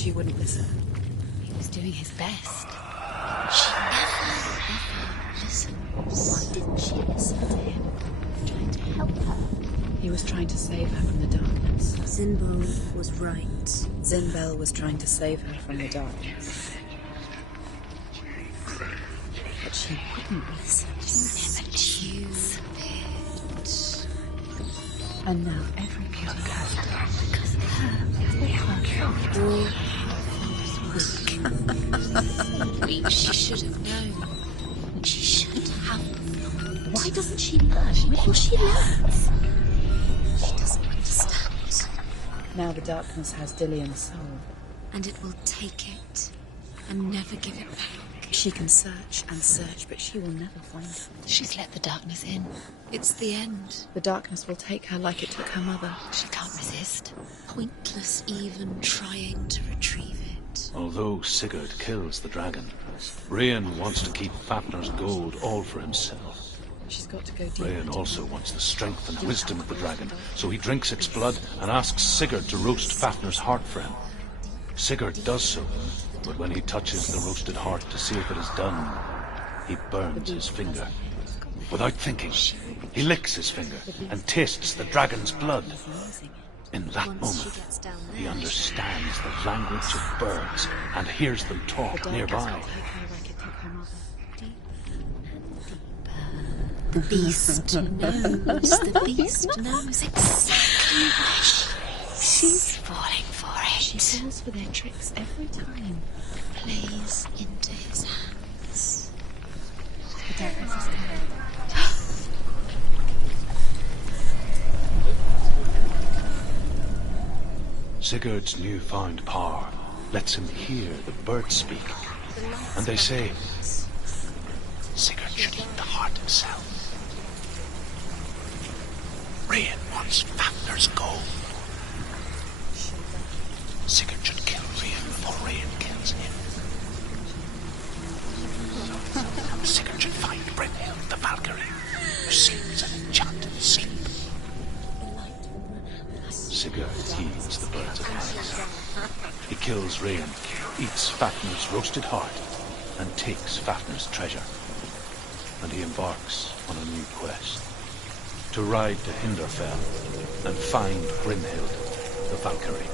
she wouldn't listen. He was doing his best. She never, ever listens. Why didn't she listen to him? Trying to help her. He was trying to save her from the darkness. Zinbel was right. Zinbel was trying to save her from the darkness. But she wouldn't listen. Never choose it. And now every beauty has to. Because of her. All Weak. She should have known. She should have. Why doesn't she learn? When will she learn? She doesn't understand. Now the darkness has Dillian's soul. And it will take it and never give it back. She can search and search, but she will never find her. She's let the darkness in. It's the end. The darkness will take her like it took her mother. She can't resist. Pointless even trying to retrieve it. Although Sigurd kills the dragon, Rayan wants to keep Fafnir's gold all for himself. She's got to go deeper. Rayan also wants the strength and wisdom of the dragon, so he drinks its blood and asks Sigurd to roast Fafnir's heart for him. Sigurd does so, but when he touches the roasted heart to see if it is done, he burns his finger. Without thinking, he licks his finger and tastes the dragon's blood. In that moment, he understands the language of birds and hears them talk nearby. The beast knows. The beast knows exactly where she is. She's falling for it. She falls for their tricks every time. Plays into his hands. The darkness is coming. Sigurd's newfound power lets him hear the birds speak, and they say, Sigurd should eat the heart himself. Rayan wants Fafnir's gold. Sigurd should kill Rayan before Rayan kills him. Sigurd should find Brynhild the Valkyrie, who sings an enchanted sleep. Sigurd heeds the birds of light. He kills Rayan, eats Fafnir's roasted heart, and takes Fafnir's treasure. And he embarks on a new quest. To ride to Hinderfell and find Brynhild the Valkyrie.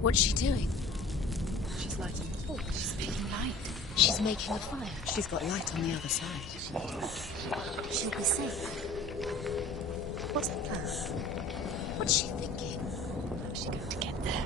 What's she doing? She's lighting the torch. She's making light. She's making a fire. She's got light on the other side. She'll be safe. What's the plan? What's she thinking? How's she going to get there?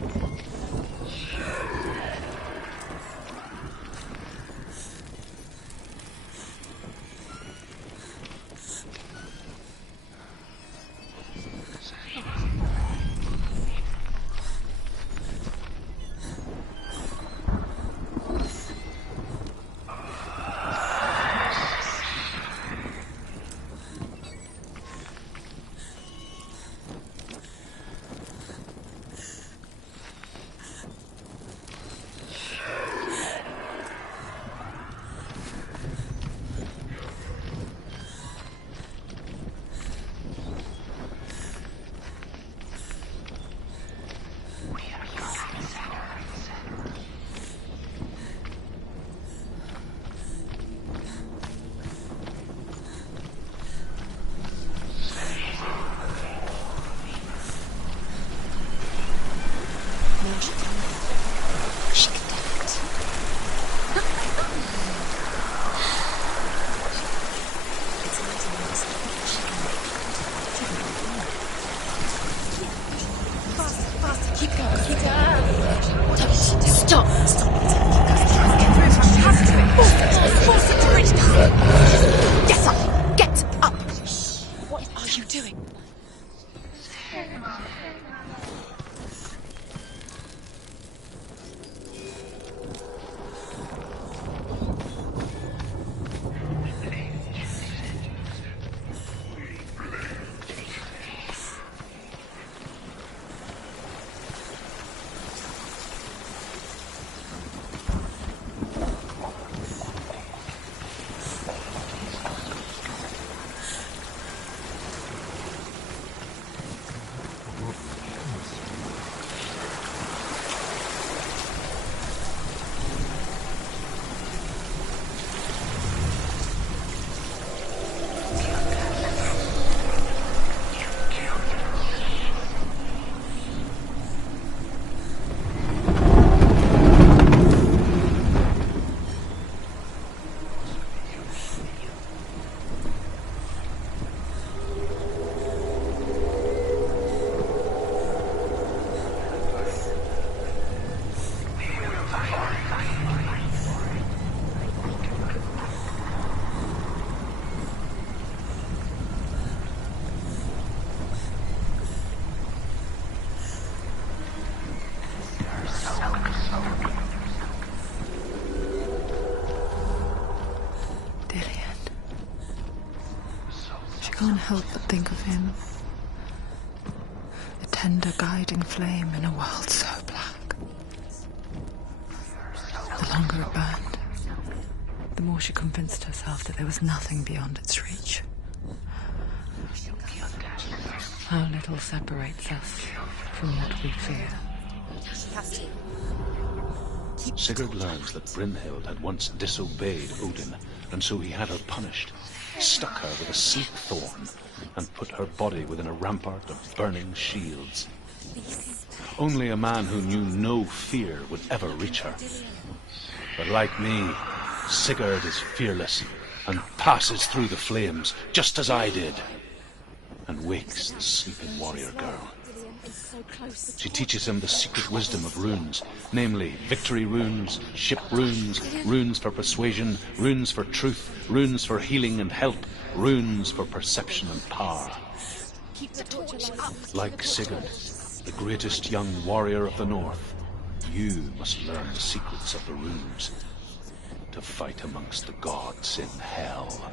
Stop! Force it to reach down! Get up! Get up! What are you doing? Can't help but think of him. A tender guiding flame in a world so black. The longer it burned, the more she convinced herself that there was nothing beyond its reach. How little separates us from what we fear. Sigurd learns that Brynhild had once disobeyed Odin, and so he had her punished, stuck her with a sleep thorn, and put her body within a rampart of burning shields. Only a man who knew no fear would ever reach her. But like me, Sigurd is fearless, and passes through the flames, just as I did, and wakes the sleeping warrior girl. She teaches him the secret wisdom of runes, namely victory runes, ship runes, runes for persuasion, runes for truth, runes for healing and help, runes for perception and power. Like Sigurd, the greatest young warrior of the North, you must learn the secrets of the runes to fight amongst the gods in hell.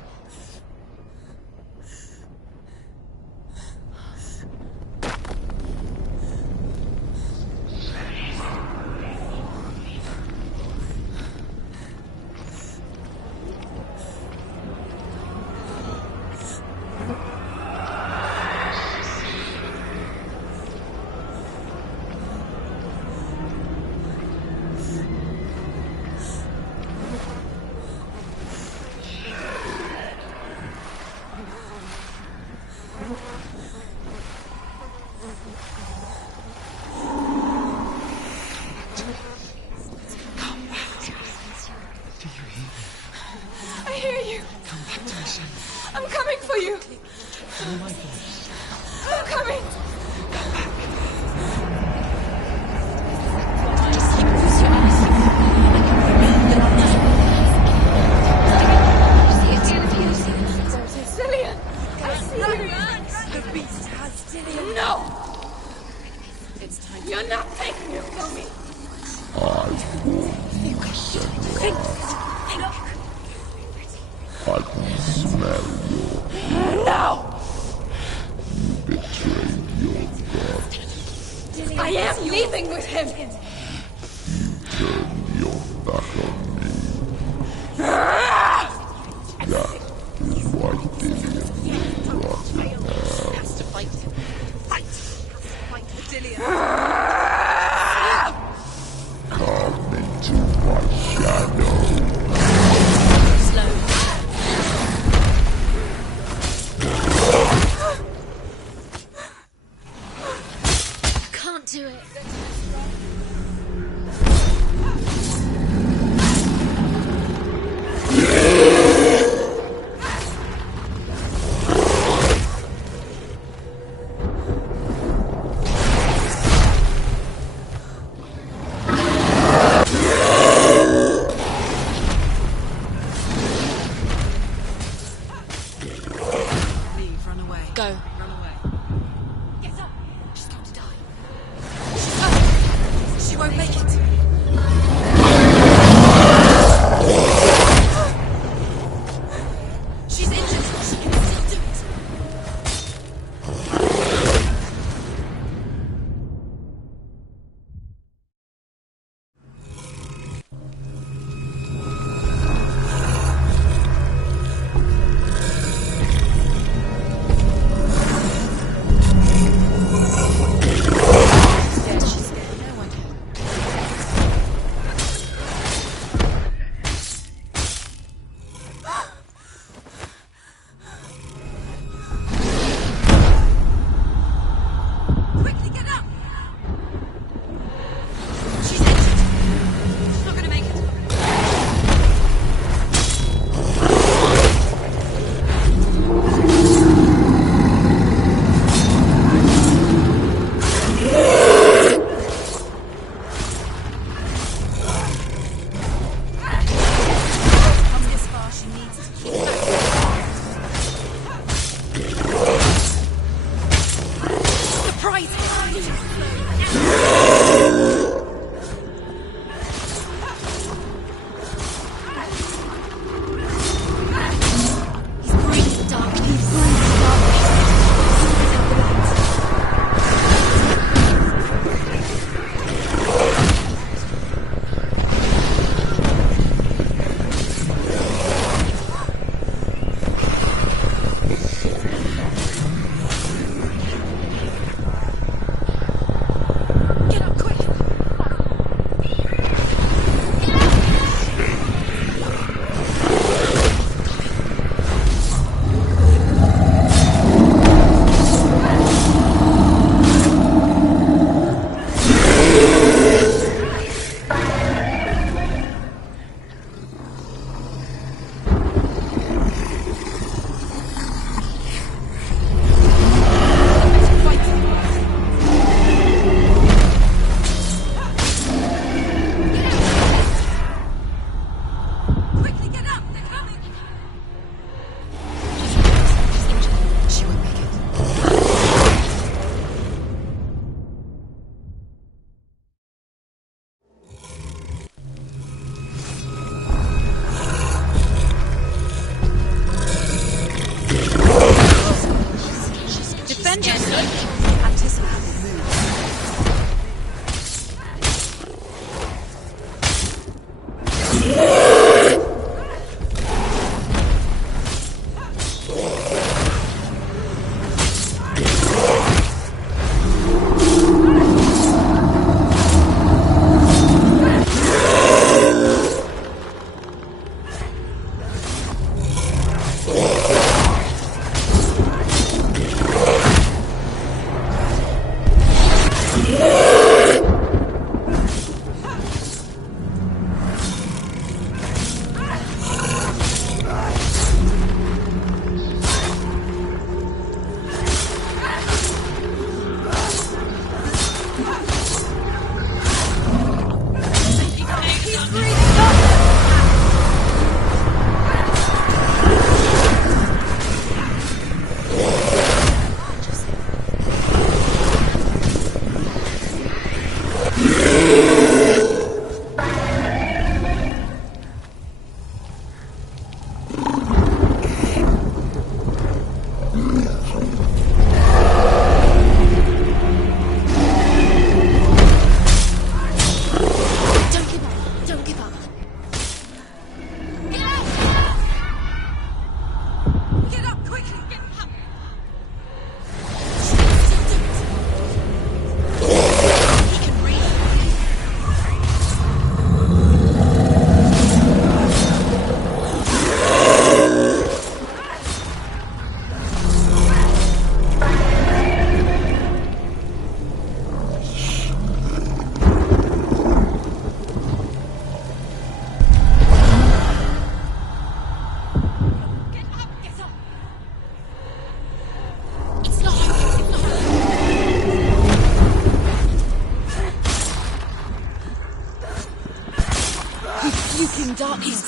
puking darkness.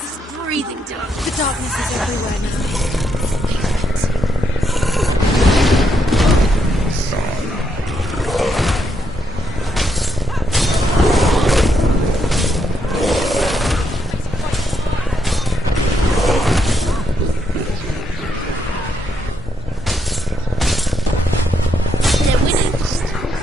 He's breathing dark. The darkness is everywhere now. They're winning. She's hurt.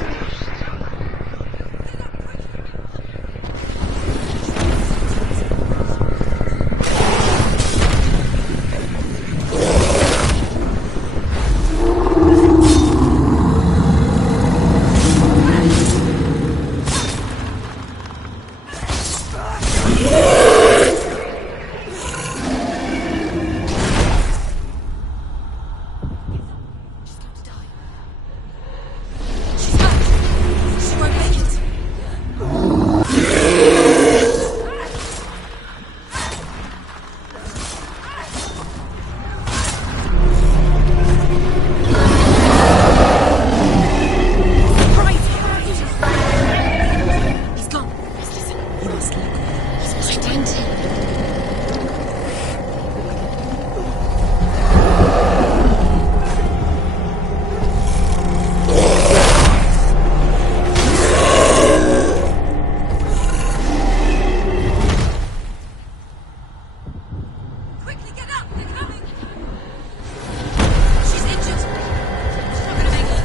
She won't make it. He's gone. Listen. You must look. He's pretending. Quickly get up! They're coming! She's injured. She's not gonna make it.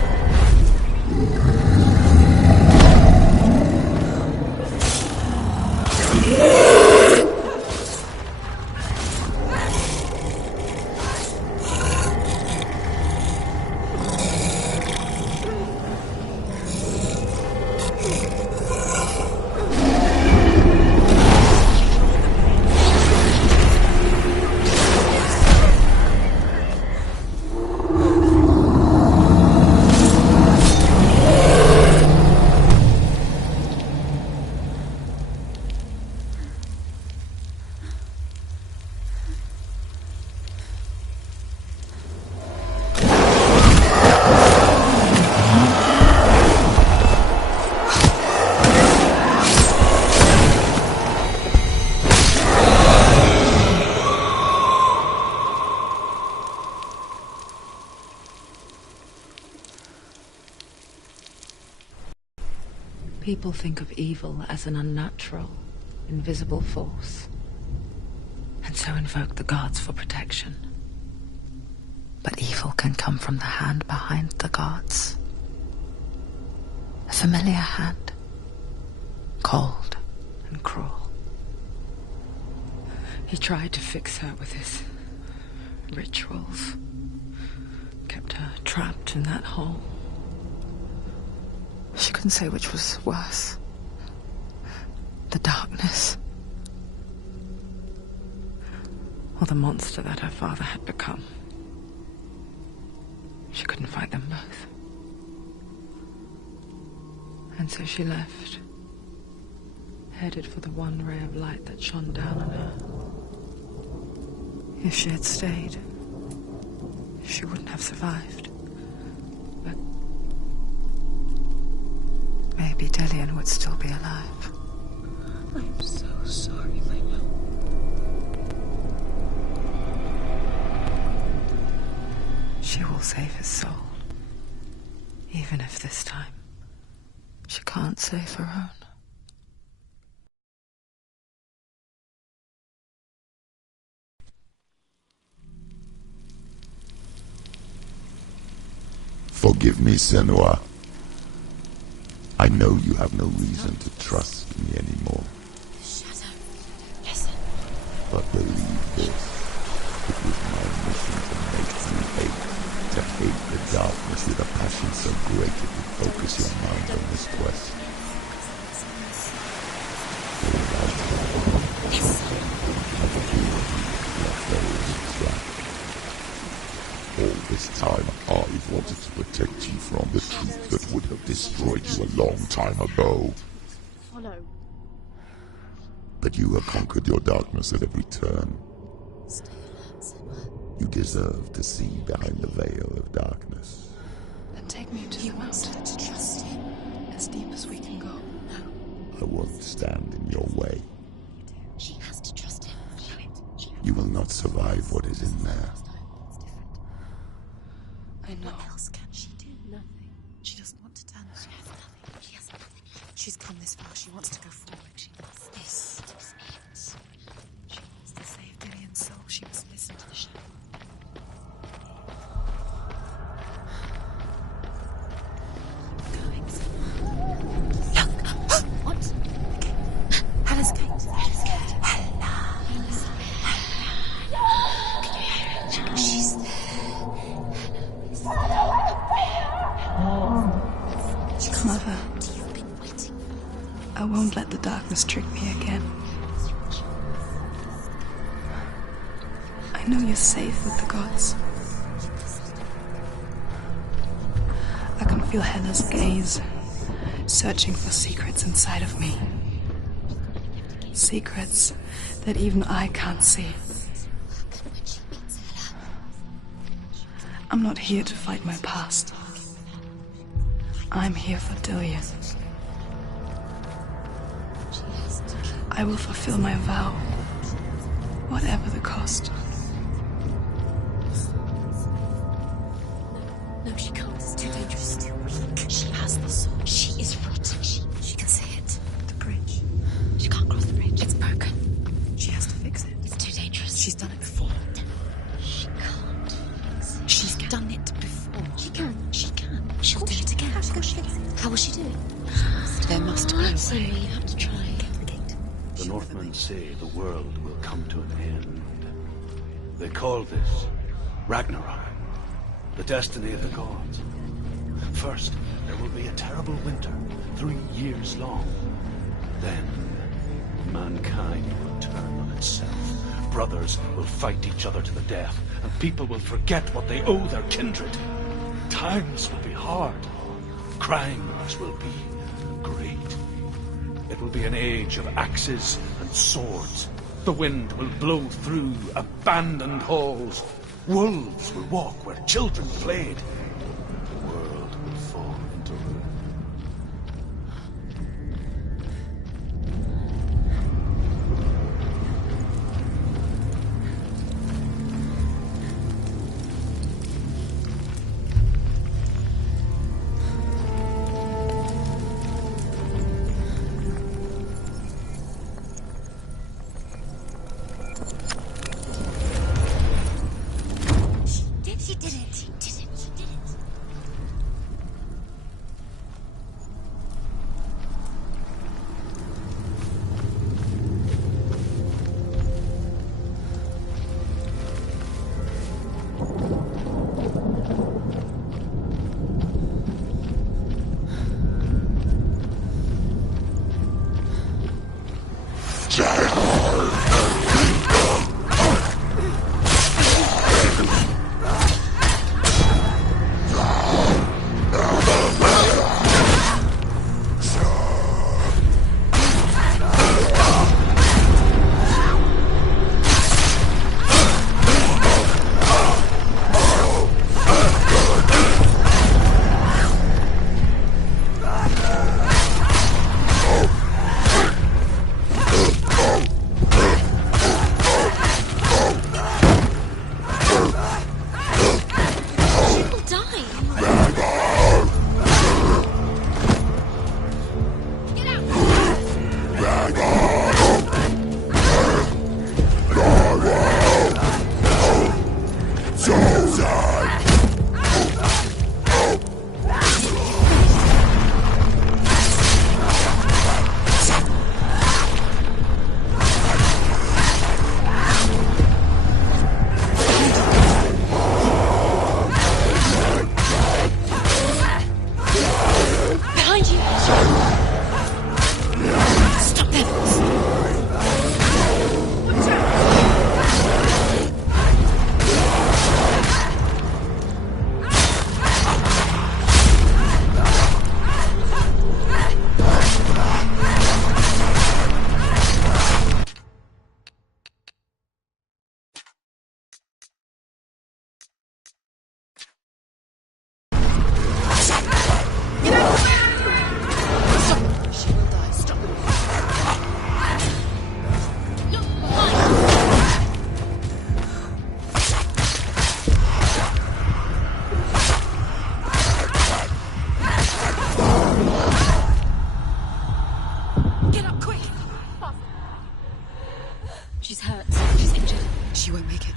People think of evil as an unnatural, invisible force, and so invoke the gods for protection. But evil can come from the hand behind the gods. A familiar hand, cold and cruel. He tried to fix her with his rituals, kept her trapped in that hole. She couldn't say which was worse. The darkness, or the monster that her father had become. She couldn't fight them both. And so she left, headed for the one ray of light that shone down on her. If she had stayed, she wouldn't have survived. But maybe Delian would still be alive. I'm so sorry, my love. She will save his soul. Even if this time she can't save her own. Forgive me, Senua. I know you have no reason to trust me anymore. Shadow. Listen. But believe this, it was my mission to make you hate. To hate the darkness with a passion so great it would focus your mind on this quest. All this time I've wanted to protect you from the truth that would have destroyed you a long time ago. Follow. But you have conquered your darkness at every turn. Stay alert, Senua. You deserve to see behind the veil of darkness. Then take me to You the must mountain, trust him. as deep as we can go. I won't stand in your way. You will not survive what is in there. I know. What else can she do? Nothing. She doesn't want to turn. She has nothing. She has nothing left. She's come this far. She wants to go forward. She wants This is it. She wants to save Dillian's soul. She must listen to the shadow. What? Hella's gate. Hella's gate. Hella. Can you hear it? She's Mother, You've been waiting. I won't let the darkness trick me again. I know you're safe with the gods. I can feel Hella's gaze, searching for secrets inside of me. Secrets that even I can't see. I'm not here to fight my past. I'm here for Dillian. I will fulfill my vow, whatever the cost. No, she can't. It's too dangerous. Too weak. She has the sword. She is rotten. She can see it. The bridge. She can't cross the bridge. It's broken. She has to fix it. It's too dangerous. She's done it before. She can't fix it. She's done it before. She can. She can. She'll do it again. Of course she can. How will she do it? There must be a Absolutely. way. You have to try. The Northmen say the world will come to an end. They call this Ragnarok, the destiny of the gods. First, there will be a terrible winter, 3 years long. Then, mankind will turn on itself. Brothers will fight each other to the death, and people will forget what they owe their kindred. Times will be hard. Crimes will be great. It will be an age of axes and swords. The wind will blow through abandoned halls. Wolves will walk where children played. The world will fall into ruin. She did it. She did it. She did it. She won't make it.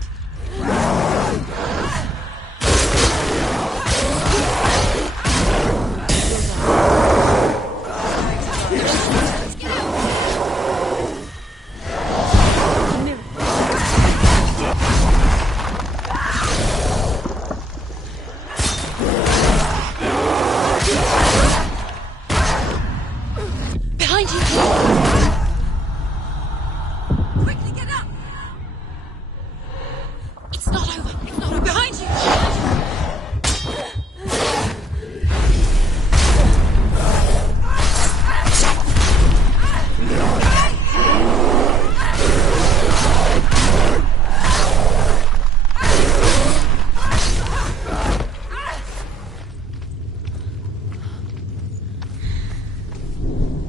Behind you! Quickly get up! It's not over. It's not over. Behind you!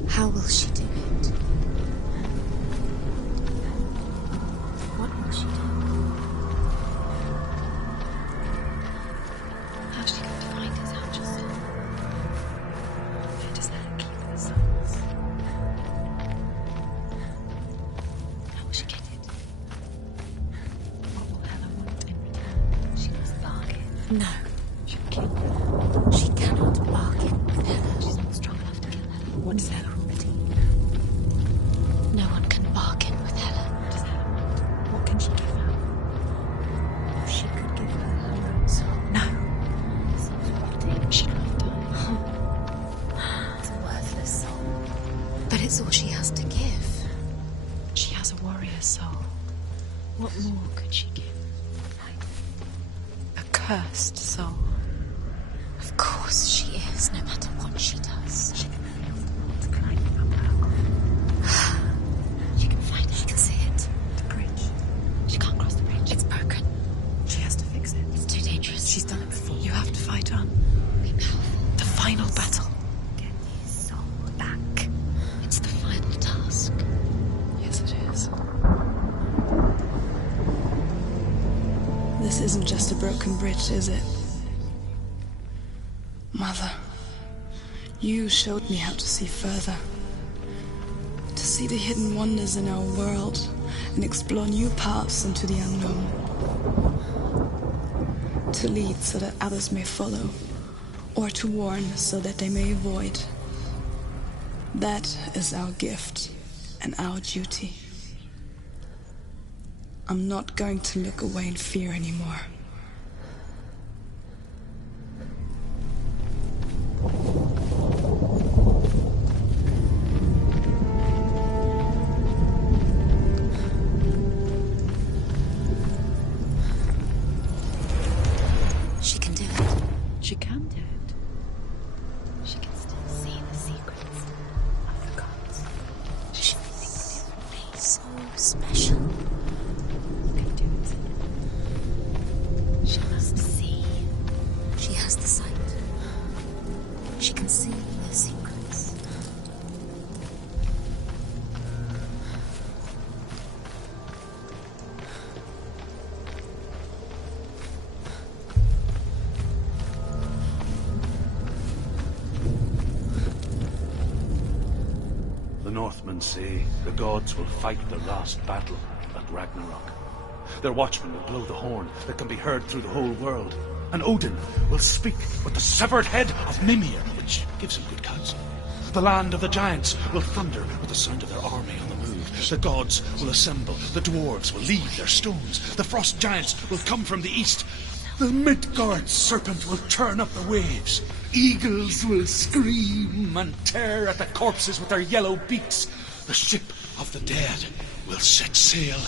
How will she do it? What will she do? How's she going to find his angel soul? Where does Hela keep the souls? How will she get it? What will Hela want in return? She must bargain. No, She'll kill her. she cannot bargain with Hela. She's not strong enough to kill her. What does Hela already? No one can bargain with Hela. What does Hela want? What can she give her? If she could give her her own soul. No, Soul's rotting. she'd rather die. It's a worthless soul. But it's all she has to give. She has a warrior soul. What more could she give? A cursed soul. Of course she is, no matter what she does. She can feel the walls climbing up her. She can find it. She can see it. The bridge. She can't cross the bridge. It's broken. She has to fix it. It's too dangerous. She's done it before. You have to fight on. Be powerful. The final battle. Get his soul back. It's the final task. Yes, it is. This isn't just a broken bridge, is it? Mother, you showed me how to see further. To see the hidden wonders in our world and explore new paths into the unknown. To lead so that others may follow, or to warn so that they may avoid. That is our gift and our duty. I'm not going to look away in fear anymore. She can do it. She can do it. She can still see the secrets of the gods. She thinks it would be so special. You can do it. She must see. She has the sight. She can see the secrets. The Northmen say the gods will fight the last battle at Ragnarok. Their watchmen will blow the horn that can be heard through the whole world. And Odin will speak with the severed head of Mimir, which gives him good counsel. The land of the giants will thunder with the sound of their army on the move. The gods will assemble. The dwarves will leave their stones. The frost giants will come from the east. The Midgard serpent will turn up the waves. Eagles will scream and tear at the corpses with their yellow beaks. The ship of the dead will set sail.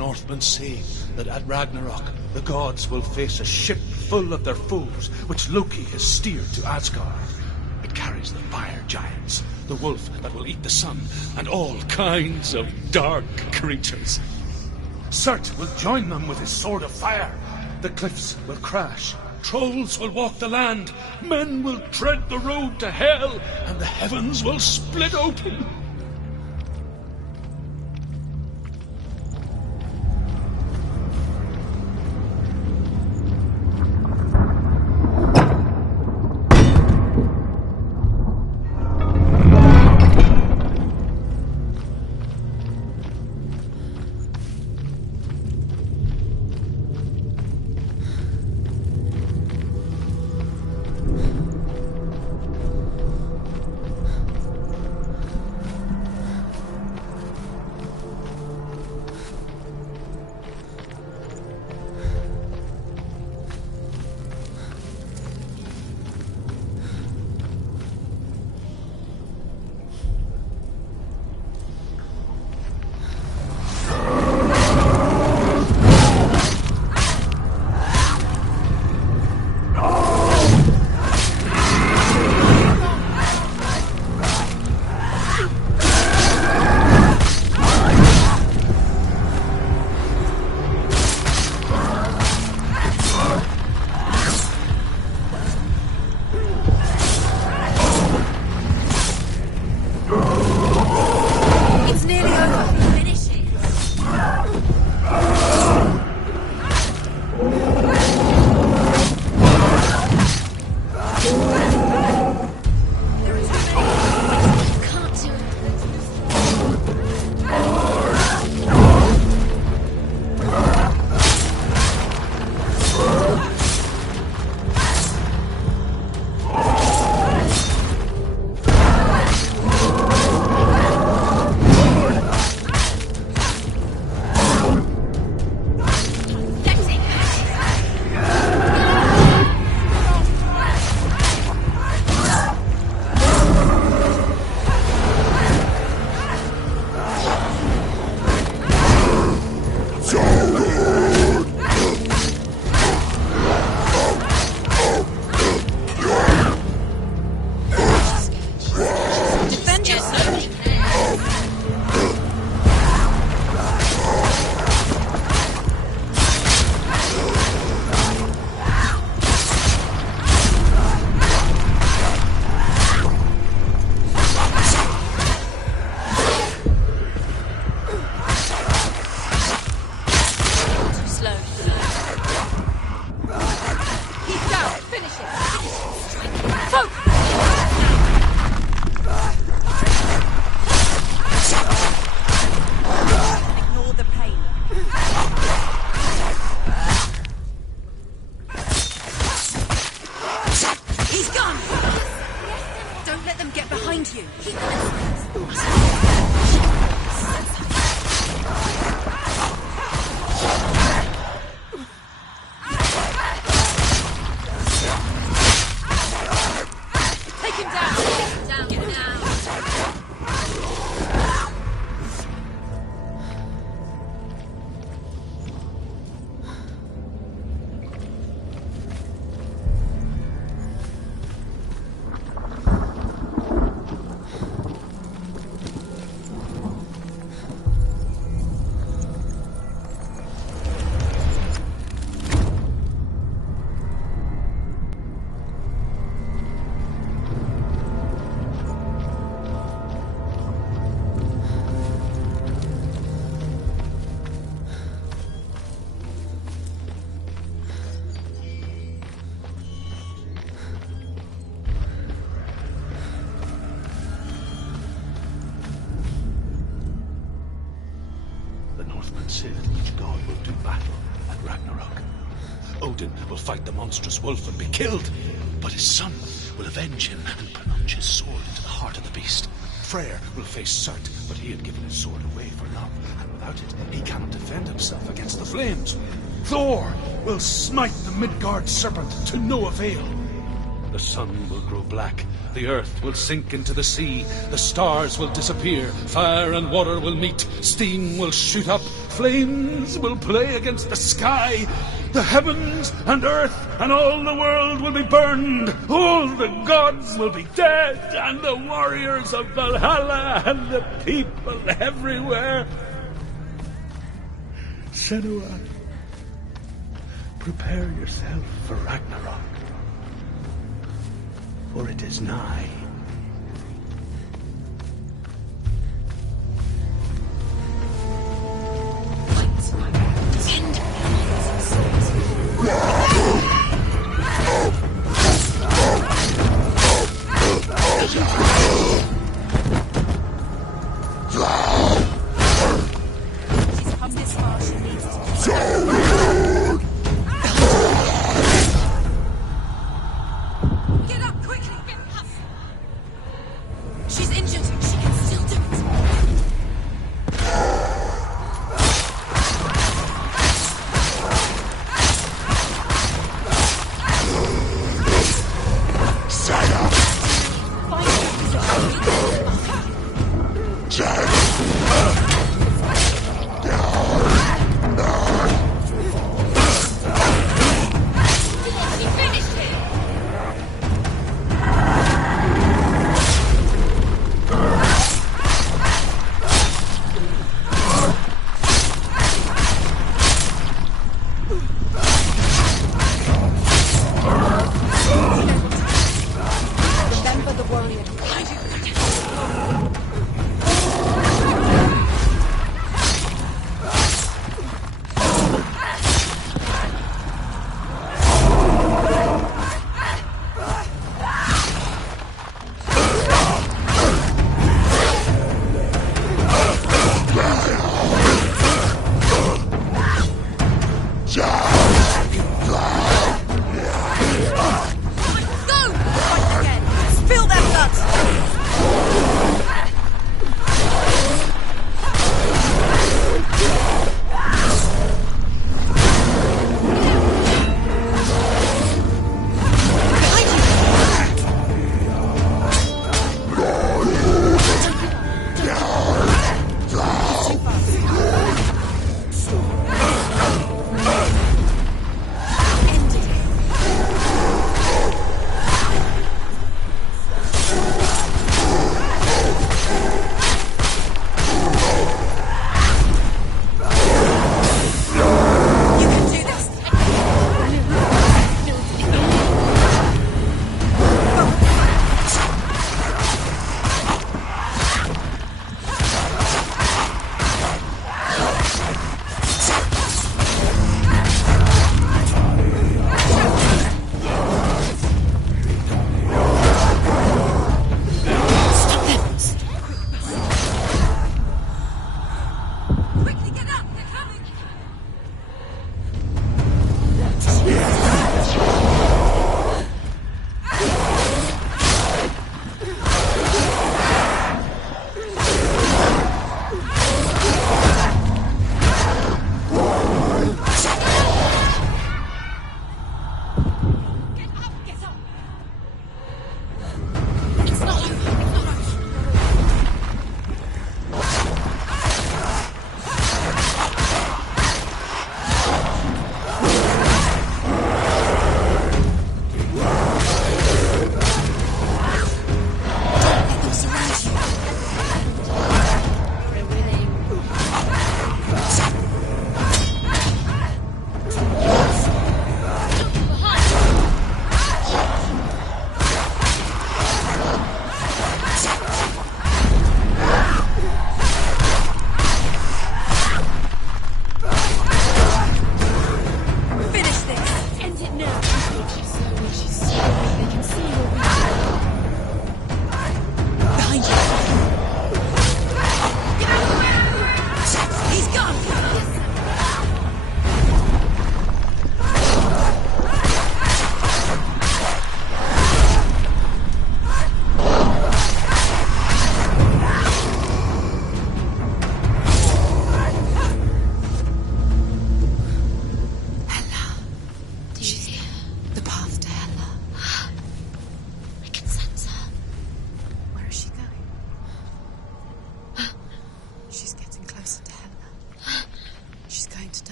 Northmen say that at Ragnarok the gods will face a ship full of their foes, which Loki has steered to Asgard. It carries the fire giants, the wolf that will eat the sun, and all kinds of dark creatures. Surt will join them with his sword of fire. The cliffs will crash. Trolls will walk the land. Men will tread the road to hell, and the heavens will split open. Say that each god will do battle at Ragnarok. Odin will fight the monstrous wolf and be killed, but his son will avenge him and plunge his sword into the heart of the beast. Freyr will face Surt, but he had given his sword away for love, and without it, he cannot defend himself against the flames. Thor will smite the Midgard serpent to no avail. The sun will grow black, the earth will sink into the sea, the stars will disappear, fire and water will meet, steam will shoot up, flames will play against the sky, the heavens and earth and all the world will be burned, all the gods will be dead, and the warriors of Valhalla and the people everywhere. Senua, prepare yourself for Ragnarok, for it is nigh. She's come this far, she needs to. Get up quickly!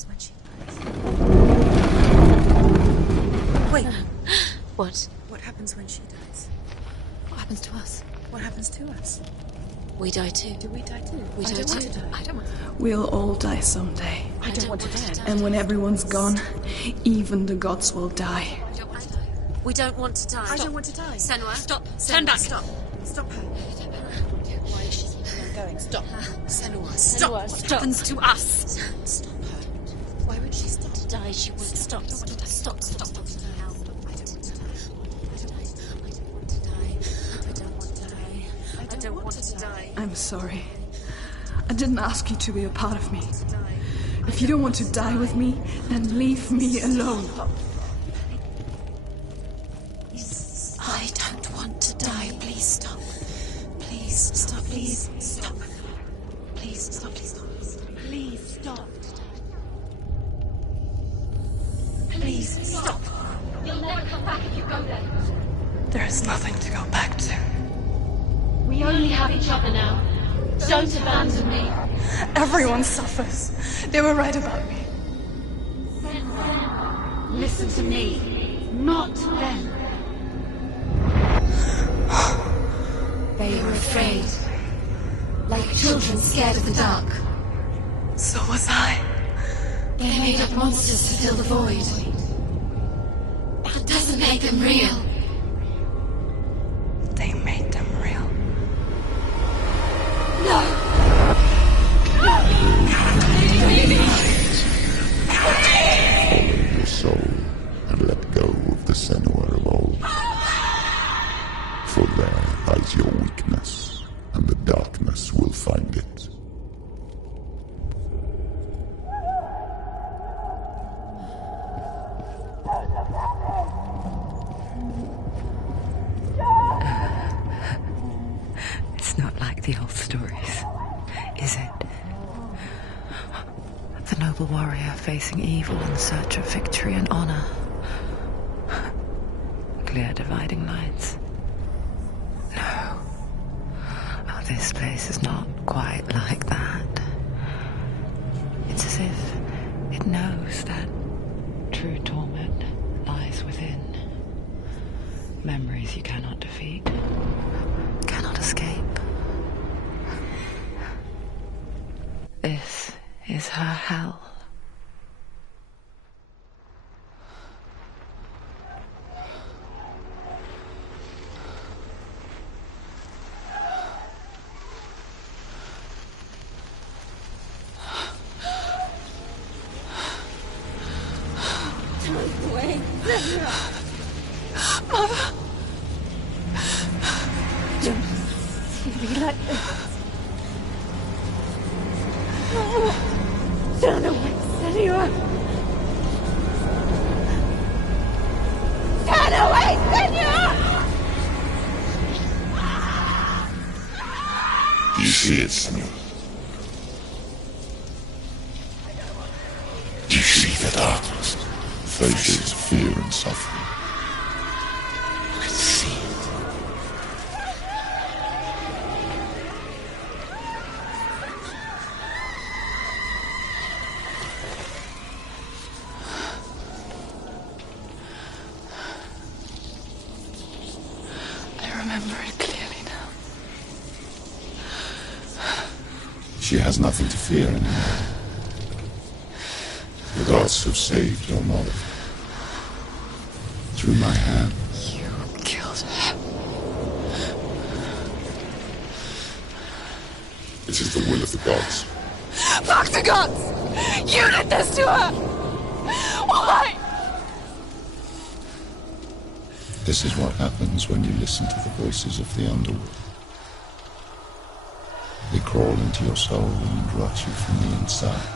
happens when she dies? Wait. What? What happens when she dies? What happens to us? What happens to us? We die too. Do we die too? We I die don't too. want to die. I don't want to die. We'll all die someday. I don't want to die. And when everyone's gone, even the gods will die. We don't want to die. We don't want to die. I don't want to die. Senua, stop. Senua, Turn back. Stop. Stop her. Why is she keeping on going? Stop. Senua, stop. What Stop. happens to us? Stop her. Why would she stop to die? She would stop. Stop. Stop. Stop. I don't want to die. I don't want to die. I don't want to die. I'm sorry. I didn't ask you to be a part of me. If you don't want to die with me, then leave me alone. I don't want to die. Please stop. Please stop. Please stop. Please stop. Please stop. Please stop. Please stop. You'll never come back if you go there. There is nothing to go back to. We only have each other now. Don't abandon me. Everyone suffers. They were right about me. Listen to me, not them. They were afraid. Like children scared of the dark. So was I. They made up monsters to fill the void. That doesn't make them real. They made them real. No! Follow your soul and let go of the Senua of old. For there lies your weakness, and the darkness will find it. It's not like the old stories, is it? The noble warrior facing evil in search of victory and honor. Clear dividing lines. No. Oh, this place is not quite like that. It's as if it knows that true torment lies within. Memories you cannot defeat, cannot escape. This is her hell. You see it, Senua? You see the darkness, faces fear and suffering. You can see it. I remember it clearly now. She has nothing to fear anymore. The gods have saved your mother. Through my hand. You killed her. It is the will of the gods. Fuck the gods! You did this to her! Why? This is what happens when you listen to the voices of the underworld. They crawl into your soul and rot you from the inside.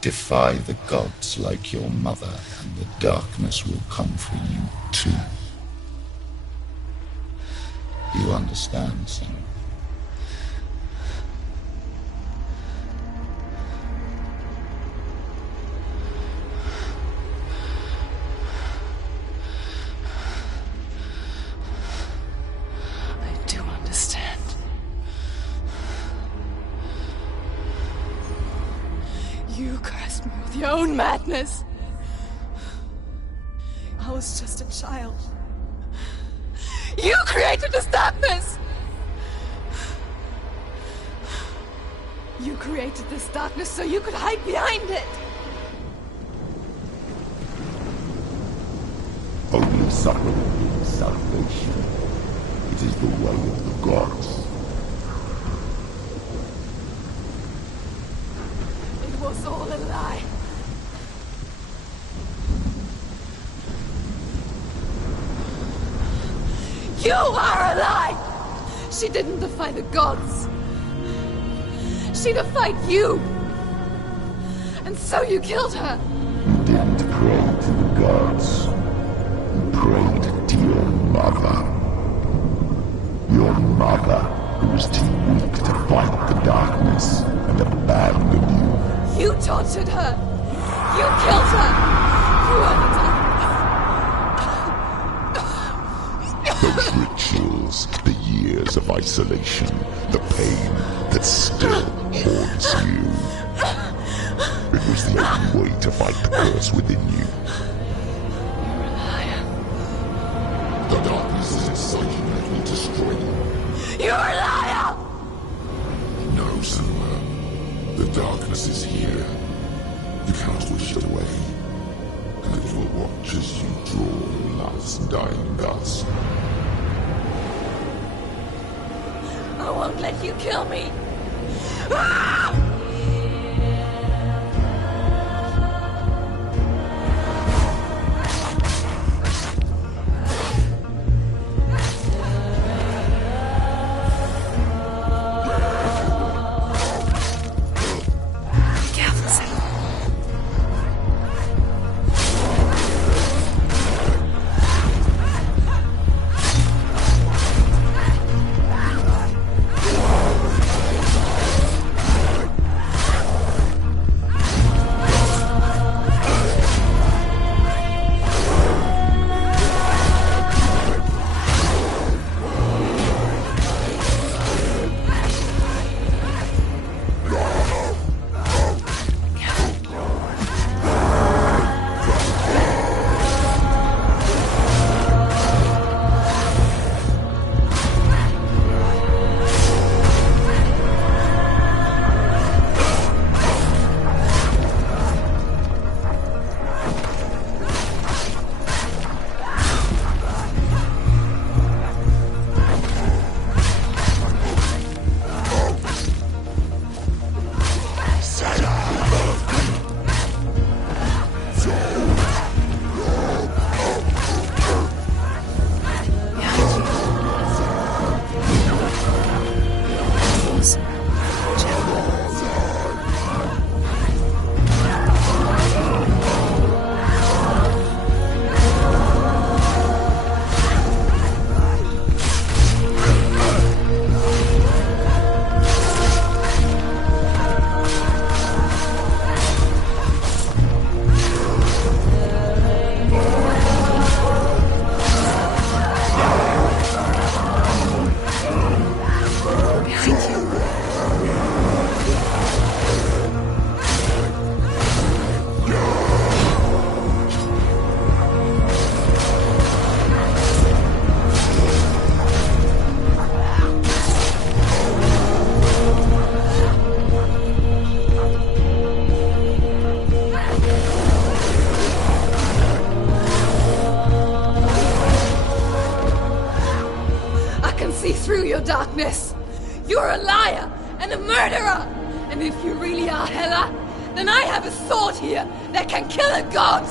Defy the gods like your mother, and the darkness will come for you too. You understand, Senua? I do understand. You cursed me with your own madness. I was just a child. You created this darkness! You created this darkness so you could hide behind it! Only suffering is salvation. It is the way of the gods. It was all a lie. You are a lie! She didn't defy the gods. She defied you. And so you killed her. You didn't pray to the gods. You prayed to your mother. Your mother, who was too weak to fight the darkness and abandoned you. You tortured her. You killed her. You are the darkness. Those rituals, the years of isolation, the pain that still haunts you. It was the only way to fight the curse within you. You're a liar. The darkness is exciting and it will destroy you. You're a liar! No, Senua. The darkness is here. You cannot wish it away. And it will watch as you draw your last dying gasp. I won't let you kill me. Ah! Darkness! You're a liar and a murderer! And if you really are Hela, then I have a sword here that can kill a god!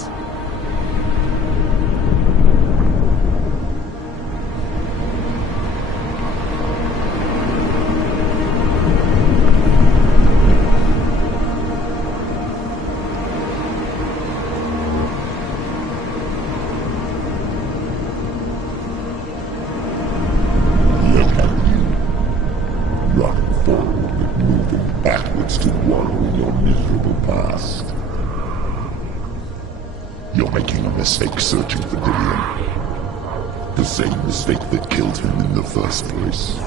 Mistake searching for Dillion. The same mistake that killed him in the first place.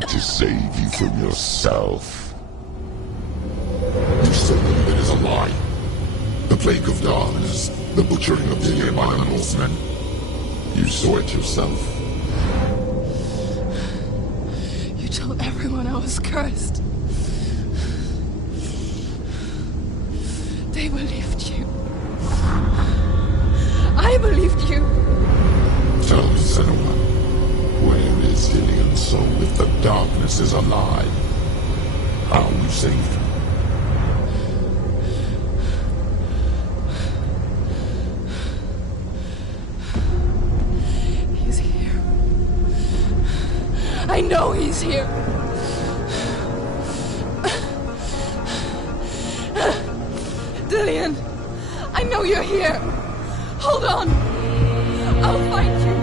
to save you from yourself. You said that it is a lie. The plague of darkness, the butchering of Dillion by the Northmen. You saw it yourself. You told everyone I was cursed. They believed you. I believed you. Tell me, Senua, where is Dillion's soul if the darkness is alive? How we saved him? He's here. I know he's here. Dillion, I know you're here. Hold on. I'll find you.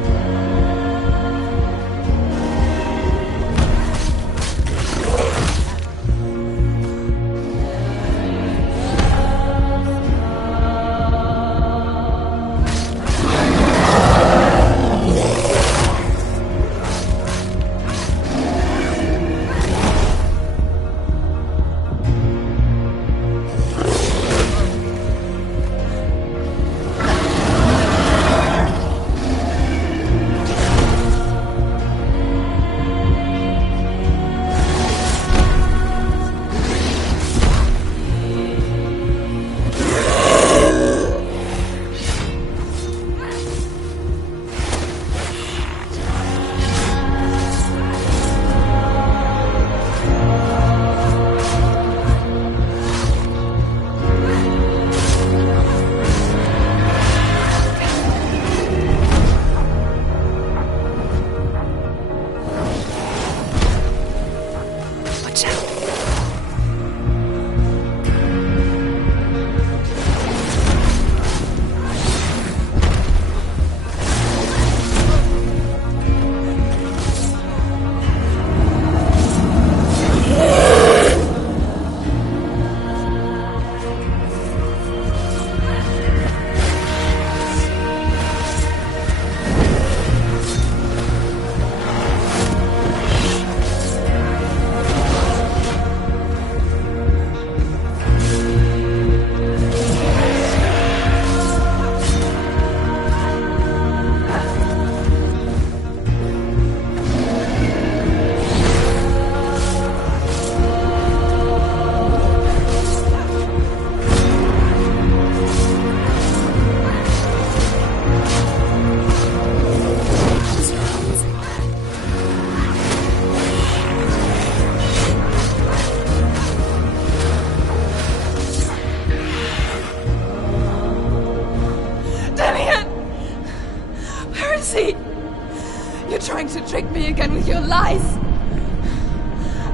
You're trying to trick me again with your lies.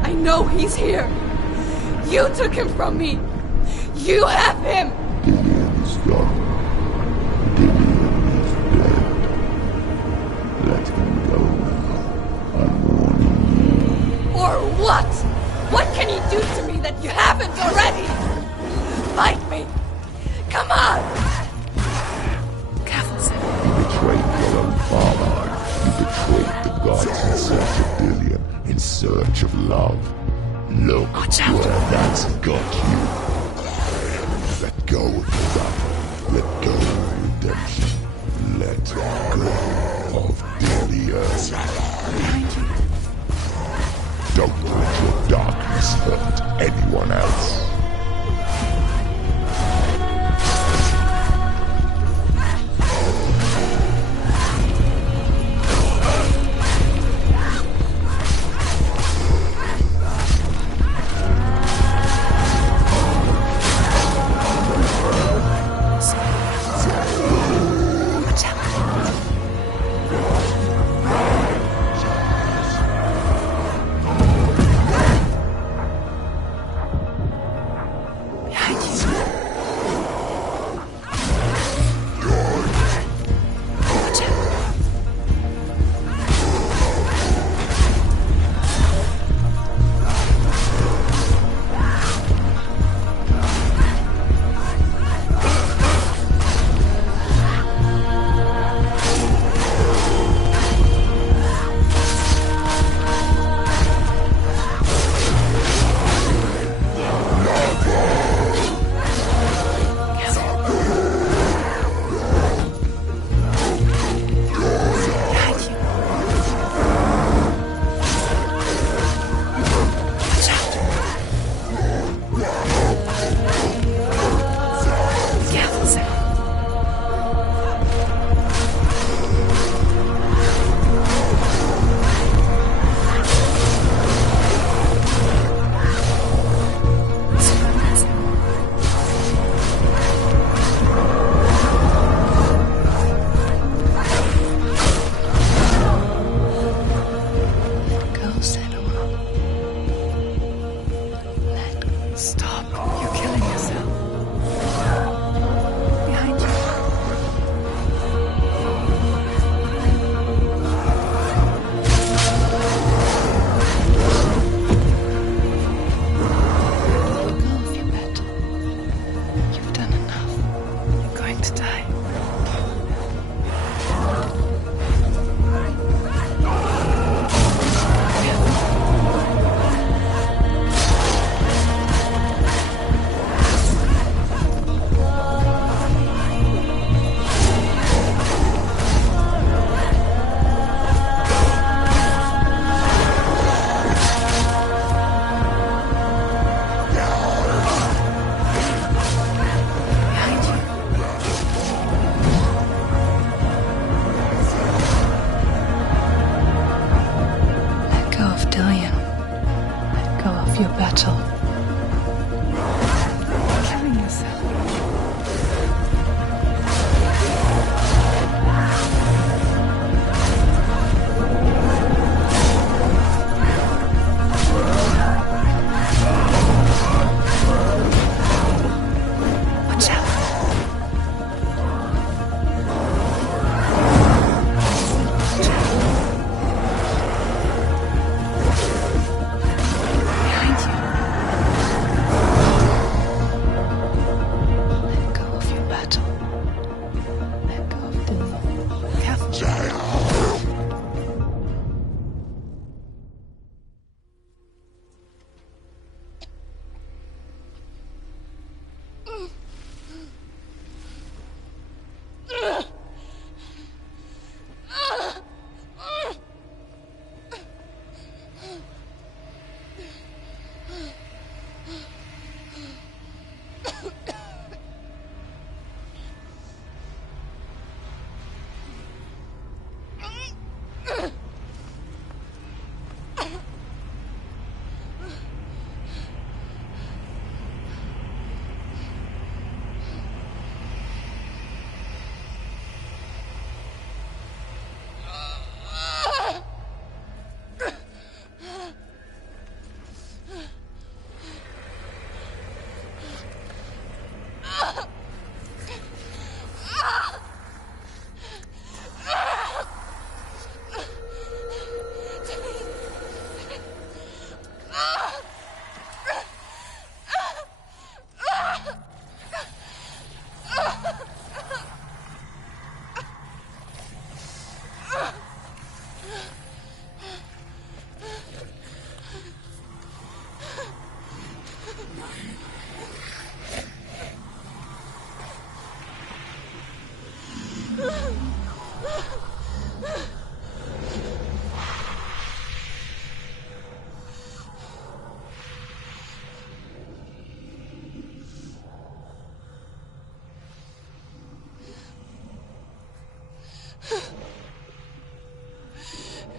I know he's here. You took him from me. You have him. Dillion is gone. Dillion is dead. Let him go now. I'm warning you. Or what? What can he do to me that you haven't already? Fight me. Come on. Careful, sir. You betrayed your own father. You betrayed the gods in search of Dillion, in search of love. Look where that's got you. Let go of love. Let go of redemption. Let go of Dillion. Behind you. Don't let your darkness hurt anyone else. battle. Killing yourself. Watch out. Behind you. Let go of your battle. Let go of the careful.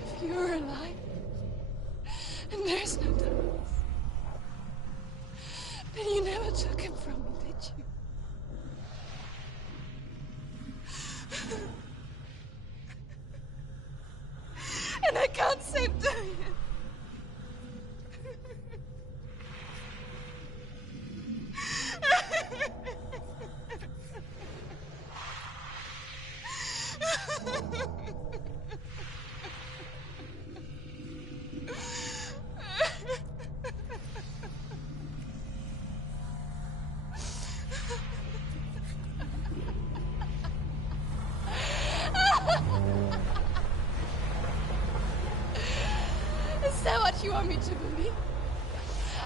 If you're alive, and there's no Thomas, then you never took him from me, did you? And I can't save Dorian. Is that what you want me to believe?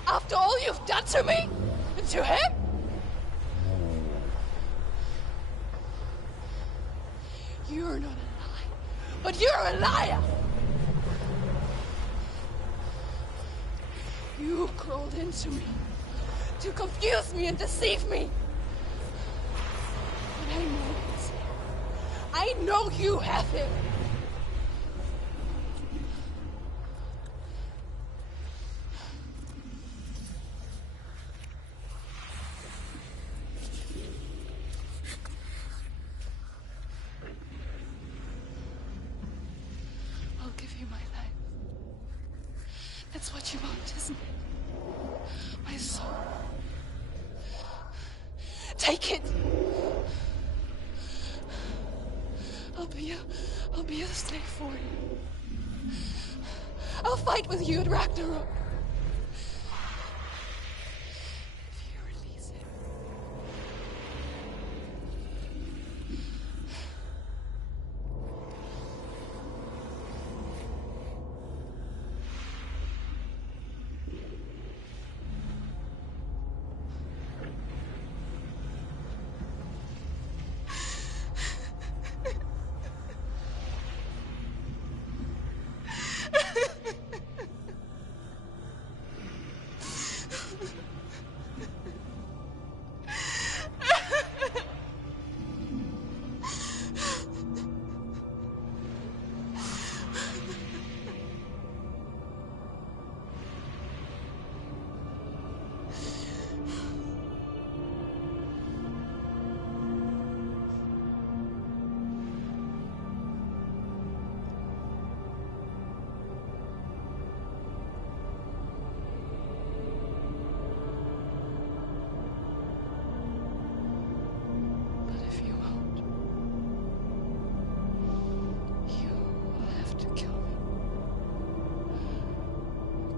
After all you've done to me? And to him? You're not a liar, but you're a liar! You crawled into me to confuse me and deceive me. But I know it's him. I know you have him. I'll give you my life. That's what you want, isn't it? My soul. Take it. I'll be a slave for you. I'll fight with you at Ragnarok. If you release him.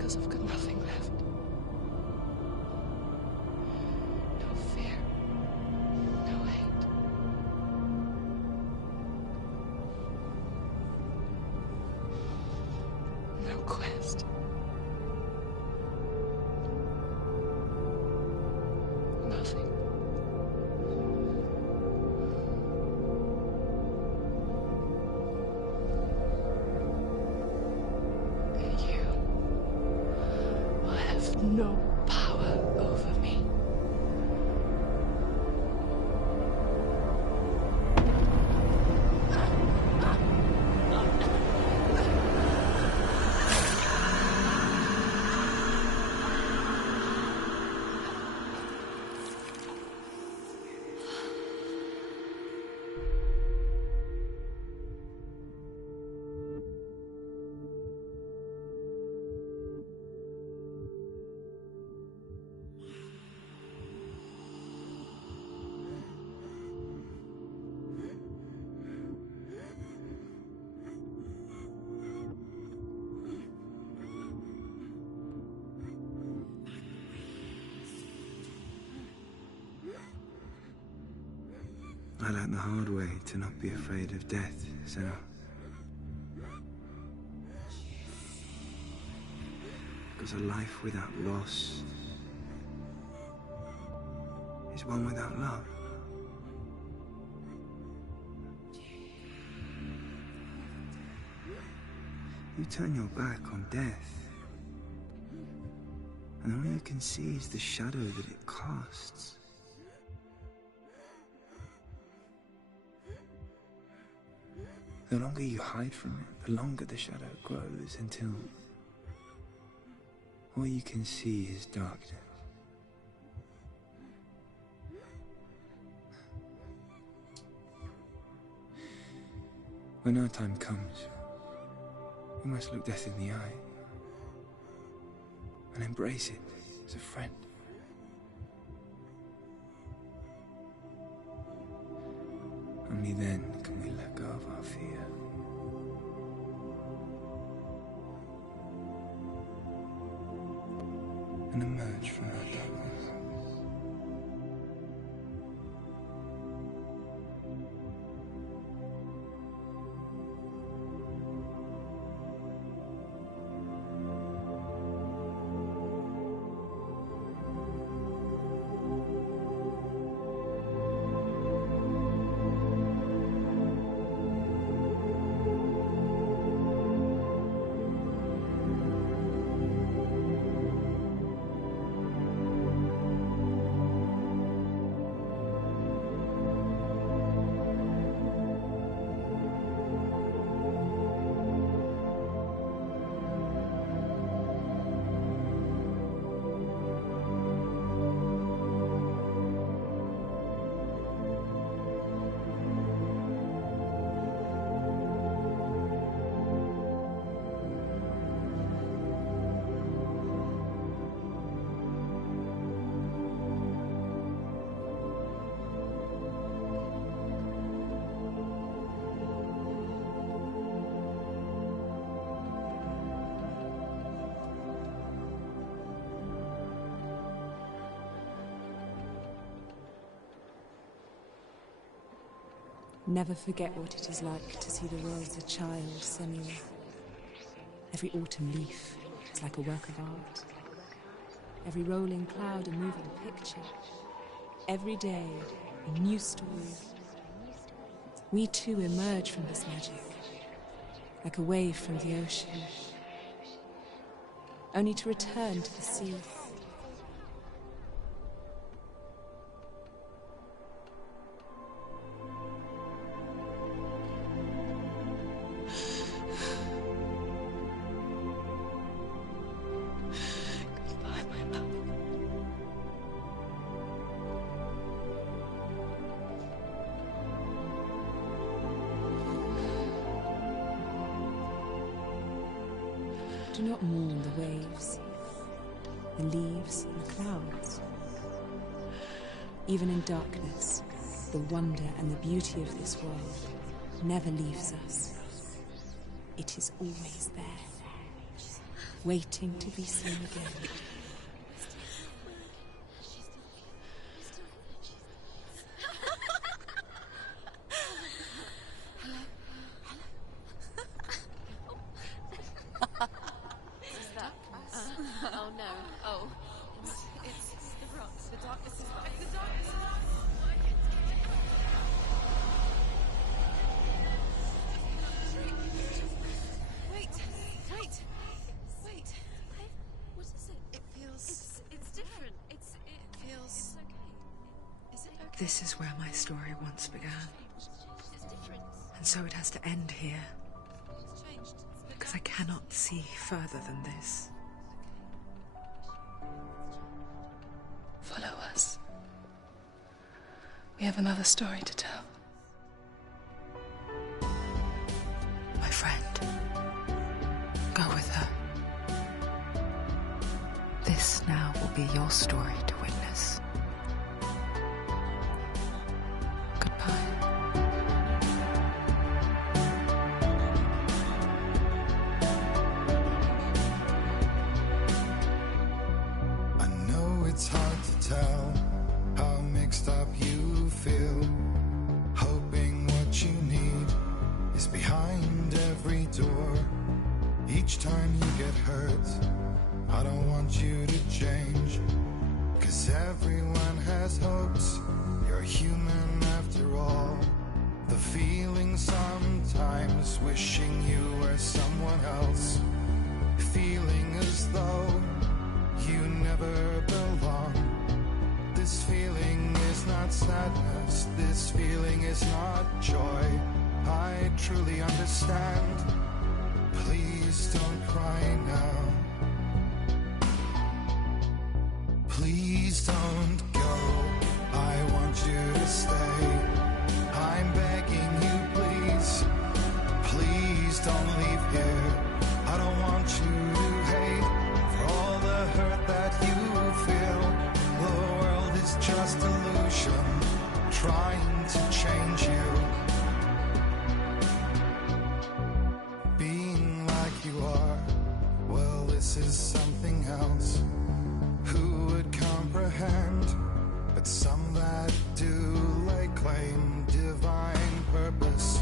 because I've got nothing left. No fear. No hate. No quest. Nothing. And you will have no power over me. I learned the hard way to not be afraid of death, Senua. Because a life without loss is one without love. You turn your back on death, and all you can see is the shadow that it casts. The longer you hide from it, the longer the shadow grows until all you can see is darkness. When our time comes, we must look death in the eye and embrace it as a friend. Only then can we let go of our fear. And emerge from that darkness. Never forget what it is like to see the world as a child, Senua. Every autumn leaf is like a work of art. Every rolling cloud a moving picture. Every day a new story. We too emerge from this magic, like a wave from the ocean, only to return to the sea. Do not mourn the waves, the leaves, and the clouds. Even in darkness, the wonder and the beauty of this world never leaves us. It is always there, waiting to be seen again. Oh no. Oh. It's the rocks. The darkness is right. The darkness is right. Wait. What is it? It feels... It's different. It feels... It's okay. Is it okay? This is where my story once began. It's different. And so it has to end here. It's changed. Because I cannot see further than this. Follow us. We have another story to tell. My friend, go with her. This now will be your story to witness. Goodbye. I know it's hard to tell how mixed up you feel. Hoping what you need is behind every door. Each time you get hurt, I don't want you to change. 'Cause everyone has hopes, you're human after all. The feeling sometimes wishing you were someone else. Feeling as though you never belong. This feeling is not sadness, this feeling is not joy. I truly understand. Please don't cry now. Please don't go, I want you to stay. I'm begging you, please. Please don't leave here. I don't want you to hate for all the hurt that you feel. The world is just illusion, trying to change you. Being like you are, well, this is something else. Who would comprehend? But some that do lay claim divine purpose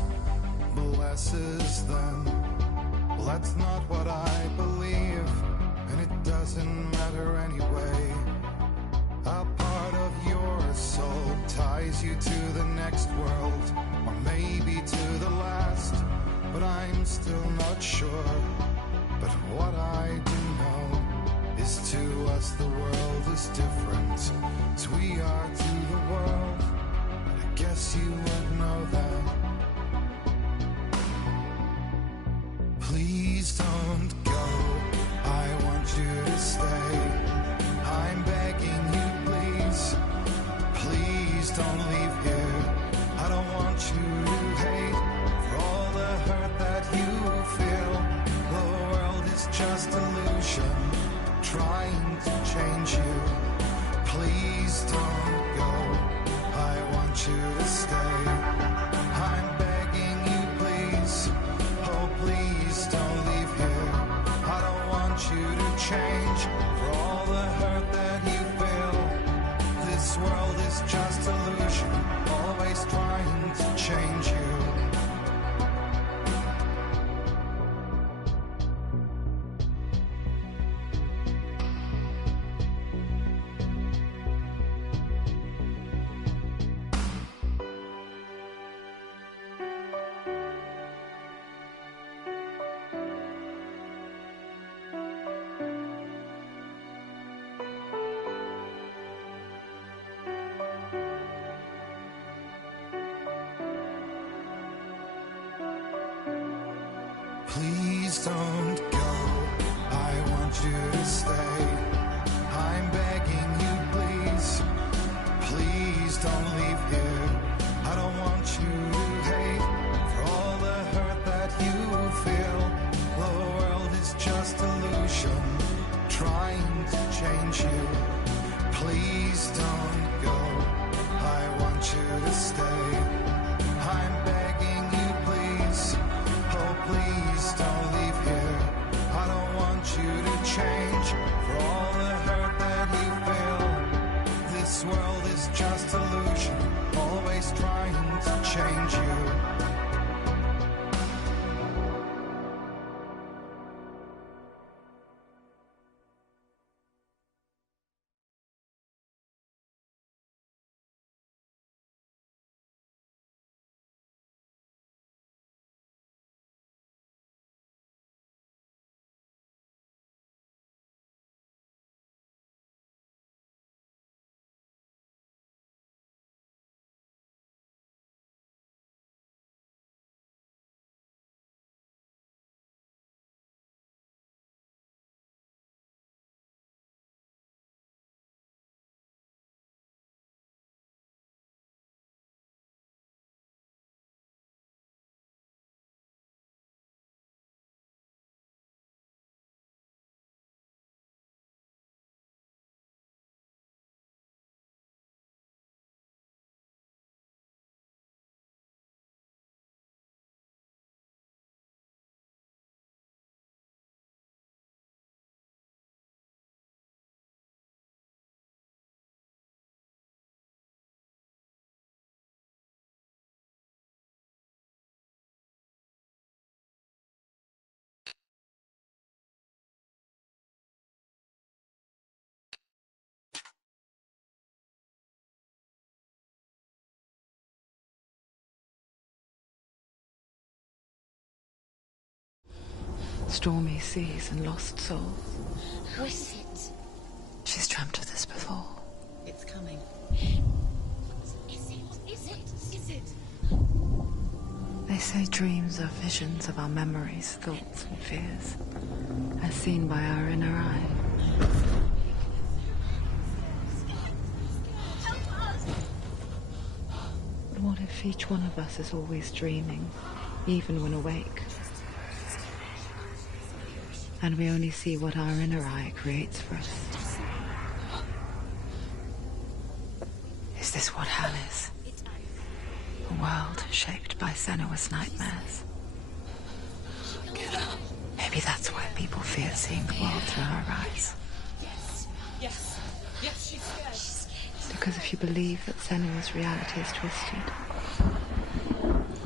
blesses them. Well, that's not what I believe, and it doesn't matter anyway. A part of your soul ties you to the next world, or maybe to the last, but I'm still not sure. But what I do know is to us the world is different, as we are to the world. I guess you would know that. Please don't go, I want you to stay. I'm begging you, please. Please don't leave here. I don't want you to hate for all the hurt that you feel. The world is just illusion, trying to change you. Please don't go, I want you to stay. I'm begging you, please. Oh, please don't leave here. I don't want you to change for all the hurt that you feel. This world is just illusion, always trying to change you. Please don't go, I want you to stay. I'm begging you, please. Please don't leave here. I don't want you to hate for all the hurt that you feel. The world is just illusion, trying to change you. Please don't go, I want you to stay. I'm begging you, please. Oh, please don't leave here. I don't want you to change for all the hurt that you feel. This world is just illusion, always trying to change you. Stormy seas and lost souls. Who is it? She's dreamt of this before. It's coming. Is it? They say dreams are visions of our memories, thoughts and fears, as seen by our inner eye. But what if each one of us is always dreaming, even when awake? And we only see what our inner eye creates for us. Is this what hell is? A world shaped by Senua's nightmares. Maybe that's why people fear seeing the world through her eyes. Yes, she's scared. Because if you believe that Senua's reality is twisted,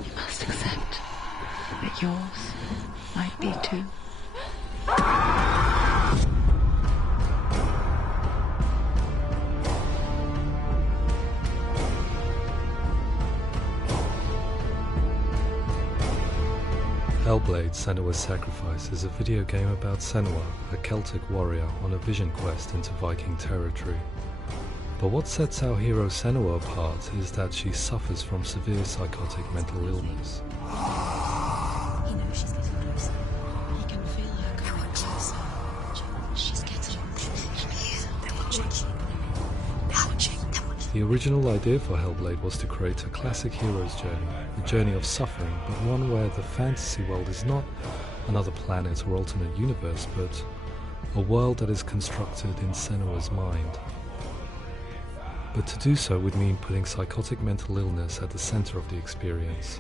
you must accept that yours might be too. Hellblade: Senua's Sacrifice is a video game about Senua, a Celtic warrior on a vision quest into Viking territory. But what sets our hero Senua apart is that she suffers from severe psychotic mental illness. He knows she's getting closer. He can feel her coming closer. She's getting closer. They're watching. The original idea for Hellblade was to create a classic hero's journey, a journey of suffering, but one where the fantasy world is not another planet or alternate universe, but a world that is constructed in Senua's mind. But to do so would mean putting psychotic mental illness at the center of the experience,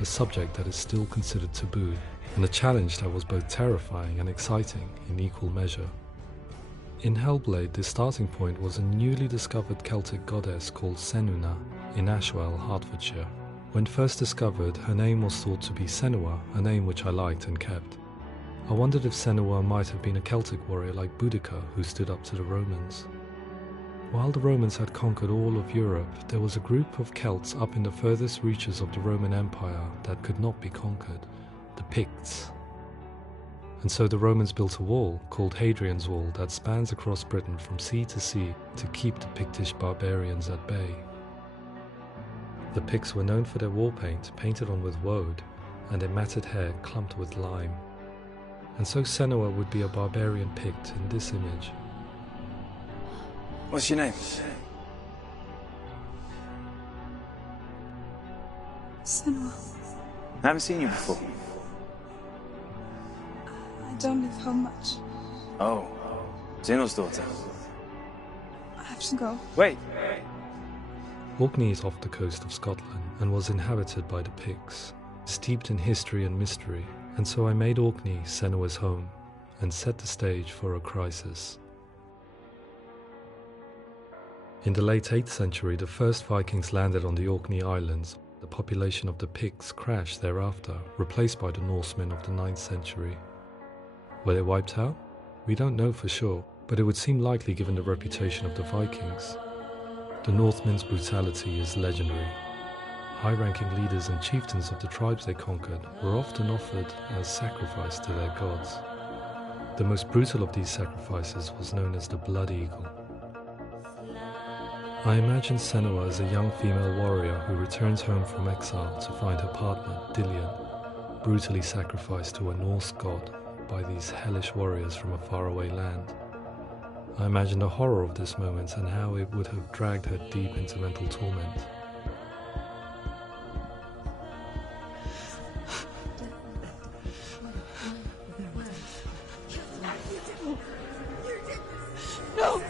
a subject that is still considered taboo, and a challenge that was both terrifying and exciting in equal measure. In Hellblade, the starting point was a newly discovered Celtic goddess called Senuna in Ashwell, Hertfordshire. When first discovered, her name was thought to be Senua, a name which I liked and kept. I wondered if Senua might have been a Celtic warrior like Boudica who stood up to the Romans. While the Romans had conquered all of Europe, there was a group of Celts up in the furthest reaches of the Roman Empire that could not be conquered, the Picts. And so the Romans built a wall, called Hadrian's Wall, that spans across Britain from sea to sea to keep the Pictish barbarians at bay. The Picts were known for their war paint, painted on with woad, and their matted hair clumped with lime. And so Senua would be a barbarian Pict in this image. What's your name? Senua. I haven't seen you before. I don't live home much. Oh, Zeno's daughter. I have to go. Wait! Orkney is off the coast of Scotland and was inhabited by the Picts, steeped in history and mystery, and so I made Orkney Senua's home, and set the stage for a crisis. In the late 8th century, the first Vikings landed on the Orkney Islands. The population of the Picts crashed thereafter, replaced by the Norsemen of the 9th century. Were they wiped out? We don't know for sure, but it would seem likely given the reputation of the Vikings. The Northmen's brutality is legendary. High-ranking leaders and chieftains of the tribes they conquered were often offered as sacrifice to their gods. The most brutal of these sacrifices was known as the Blood Eagle. I imagine Senua as a young female warrior who returns home from exile to find her partner, Dillion, brutally sacrificed to a Norse god by these hellish warriors from a faraway land. I imagine the horror of this moment and how it would have dragged her deep into mental torment. No!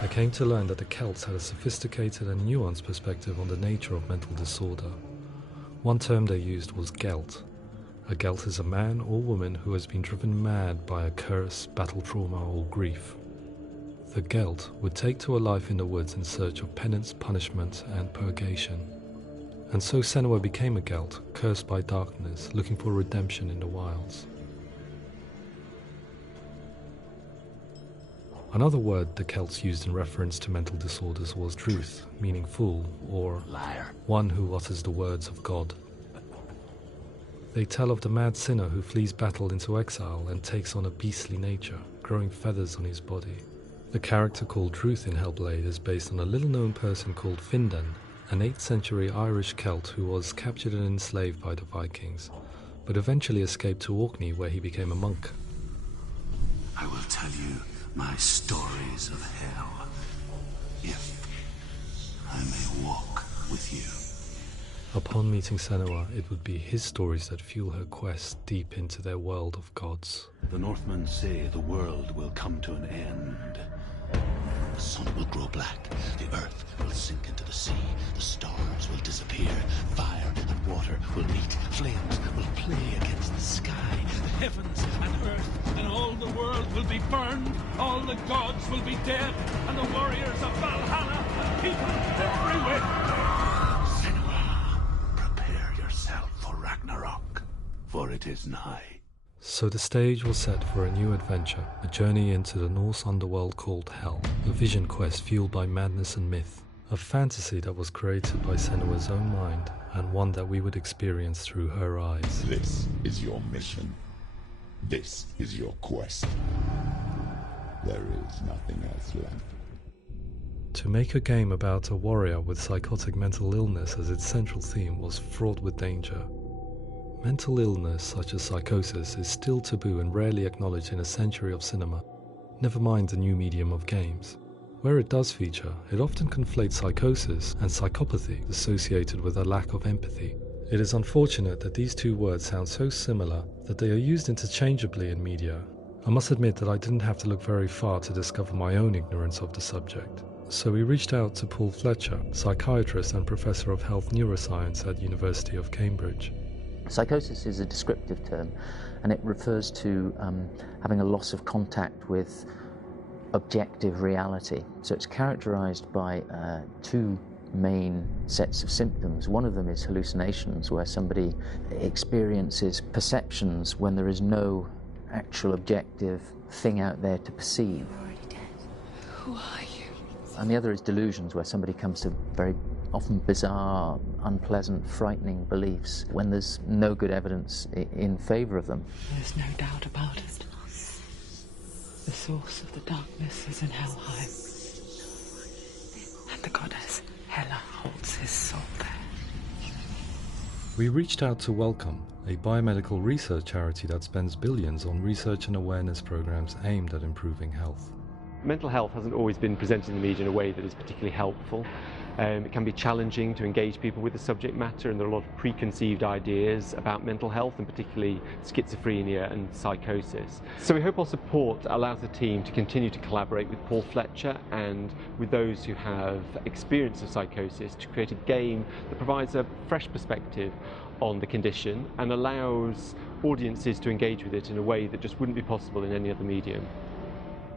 I came to learn that the Celts had a sophisticated and nuanced perspective on the nature of mental disorder. One term they used was Gelt. A Gelt is a man or woman who has been driven mad by a curse, battle trauma, or grief. The Gelt would take to a life in the woods in search of penance, punishment, and purgation. And so Senua became a Gelt, cursed by darkness, looking for redemption in the wilds. Another word the Celts used in reference to mental disorders was Druth, meaning fool, or liar, one who utters the words of God. They tell of the mad sinner who flees battle into exile and takes on a beastly nature, growing feathers on his body. The character called Druth in Hellblade is based on a little-known person called Findan, an 8th century Irish Celt who was captured and enslaved by the Vikings, but eventually escaped to Orkney where he became a monk. I will tell you my stories of hell, if I may walk with you. Upon meeting Senua, it would be his stories that fuel her quest deep into their world of gods. The Northmen say the world will come to an end. The sun will grow black, the earth will sink into the sea, the stars will disappear, fire and water will meet, flames will play against the sky. The heavens and earth and all the world will be burned, all the gods will be dead, and the warriors of Valhalla and people everywhere. Senua, prepare yourself for Ragnarok, for it is nigh. So the stage was set for a new adventure, a journey into the Norse underworld called Hell, a vision quest fueled by madness and myth, a fantasy that was created by Senua's own mind, and one that we would experience through her eyes. This is your mission. This is your quest. There is nothing else left. To make a game about a warrior with psychotic mental illness as its central theme was fraught with danger. Mental illness, such as psychosis, is still taboo and rarely acknowledged in a century of cinema, never mind the new medium of games. Where it does feature, it often conflates psychosis and psychopathy associated with a lack of empathy. It is unfortunate that these two words sound so similar that they are used interchangeably in media. I must admit that I didn't have to look very far to discover my own ignorance of the subject. So we reached out to Paul Fletcher, psychiatrist and professor of health neuroscience at University of Cambridge. Psychosis is a descriptive term, and it refers to having a loss of contact with objective reality. So it's characterized by two main sets of symptoms. One of them is hallucinations, where somebody experiences perceptions when there is no actual objective thing out there to perceive. You're already dead. Who are you? And the other is delusions, where somebody comes to very often bizarre, unpleasant, frightening beliefs when there's no good evidence in favor of them. There's no doubt about it. The source of the darkness is in Helheim. And the goddess Hela holds his soul there. We reached out to Wellcome, a biomedical research charity that spends billions on research and awareness programs aimed at improving health. mental health hasn't always been presented in the media in a way that is particularly helpful. It can be challenging to engage people with the subject matter, and there are a lot of preconceived ideas about mental health, and particularly schizophrenia and psychosis. So we hope our support allows the team to continue to collaborate with Paul Fletcher and with those who have experience of psychosis to create a game that provides a fresh perspective on the condition and allows audiences to engage with it in a way that just wouldn't be possible in any other medium.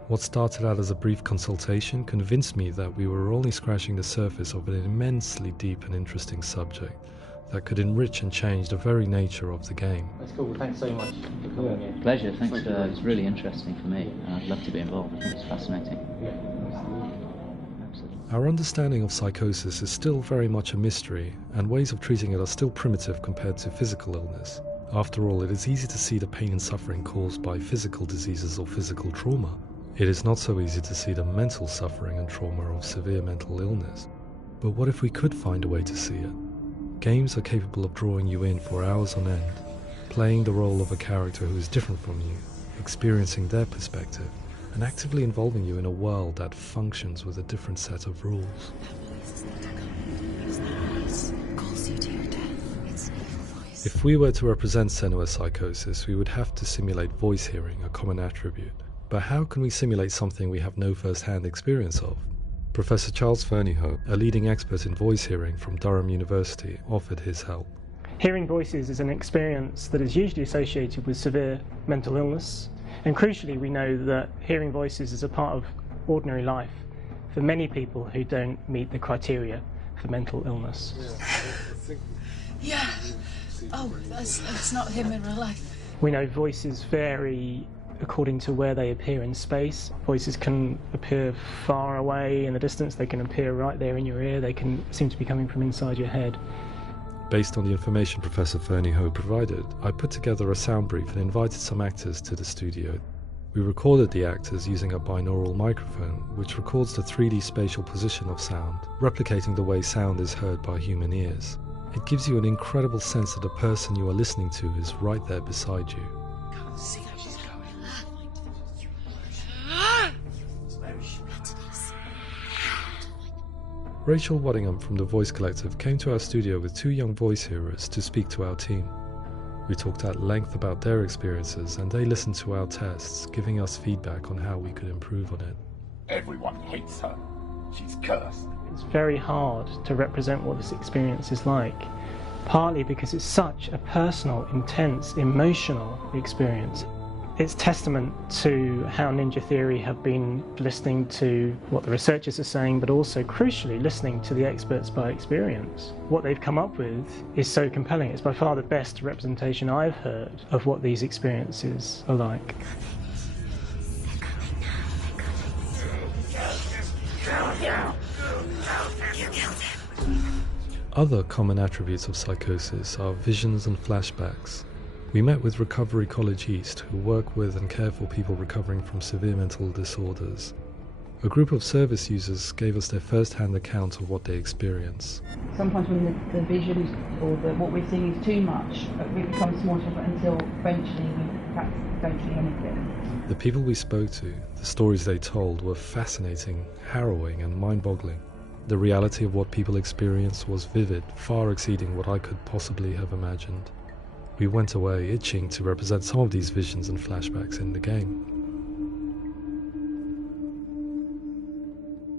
What started out as a brief consultation convinced me that we were only scratching the surface of an immensely deep and interesting subject that could enrich and change the very nature of the game. That's cool. Thanks so much for coming here. Pleasure. Thanks. It's really interesting for me, and I'd love to be involved. I think it's fascinating. Absolutely. Our understanding of psychosis is still very much a mystery, and ways of treating it are still primitive compared to physical illness. After all, it is easy to see the pain and suffering caused by physical diseases or physical trauma. It is not so easy to see the mental suffering and trauma of severe mental illness. But what if we could find a way to see it? Games are capable of drawing you in for hours on end, playing the role of a character who is different from you, experiencing their perspective, and actively involving you in a world that functions with a different set of rules. If we were to represent Senua's psychosis, we would have to simulate voice hearing, a common attribute. But how can we simulate something we have no first-hand experience of? Professor Charles Fernyhough, a leading expert in voice hearing from Durham University, offered his help. Hearing voices is an experience that is usually associated with severe mental illness, and crucially we know that hearing voices is a part of ordinary life for many people who don't meet the criteria for mental illness. Yeah. Oh, that's not him in real life. We know voices vary according to where they appear in space. Voices can appear far away in the distance, they can appear right there in your ear, they can seem to be coming from inside your head. Based on the information Professor Fernyhough provided, I put together a sound brief and invited some actors to the studio. We recorded the actors using a binaural microphone, which records the 3D spatial position of sound, replicating the way sound is heard by human ears. It gives you an incredible sense that the person you are listening to is right there beside you. Can't see how she's going. Rachel Waddingham from the Voice Collective came to our studio with 2 young voice hearers to speak to our team. We talked at length about their experiences, and they listened to our tests, giving us feedback on how we could improve on it. Everyone hates her. She's cursed. It's very hard to represent what this experience is like, partly because it's such a personal, intense, emotional experience. It's testament to how Ninja Theory have been listening to what the researchers are saying, but also, crucially, listening to the experts by experience. What they've come up with is so compelling. It's by far the best representation I've heard of what these experiences are like. Other common attributes of psychosis are visions and flashbacks. We met with Recovery College East, who work with and care for people recovering from severe mental disorders. A group of service users gave us their first-hand account of what they experience. Sometimes when the visions or what we're seeing is too much, we become small until eventually we perhaps don't see anything. The people we spoke to, the stories they told, were fascinating, harrowing and mind-boggling. The reality of what people experienced was vivid, far exceeding what I could possibly have imagined. We went away itching to represent some of these visions and flashbacks in the game.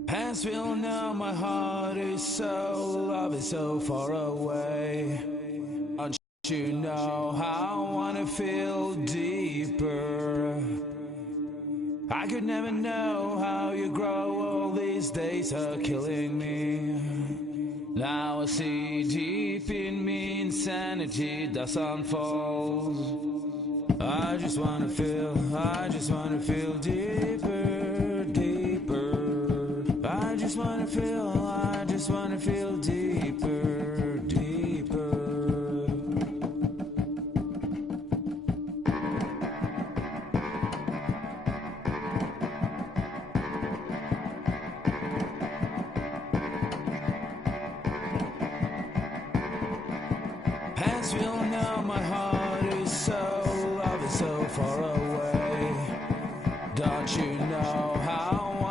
As we all know, my heart is so, love is so far away. Don't you know how I wanna feel deeper? I could never know how you grow, all these days are killing me. Now I see deep in me insanity does unfold. I just wanna feel deeper, deeper. I just wanna feel deeper, deeper. As we all know, my heart is so, love is so far away. Don't you know how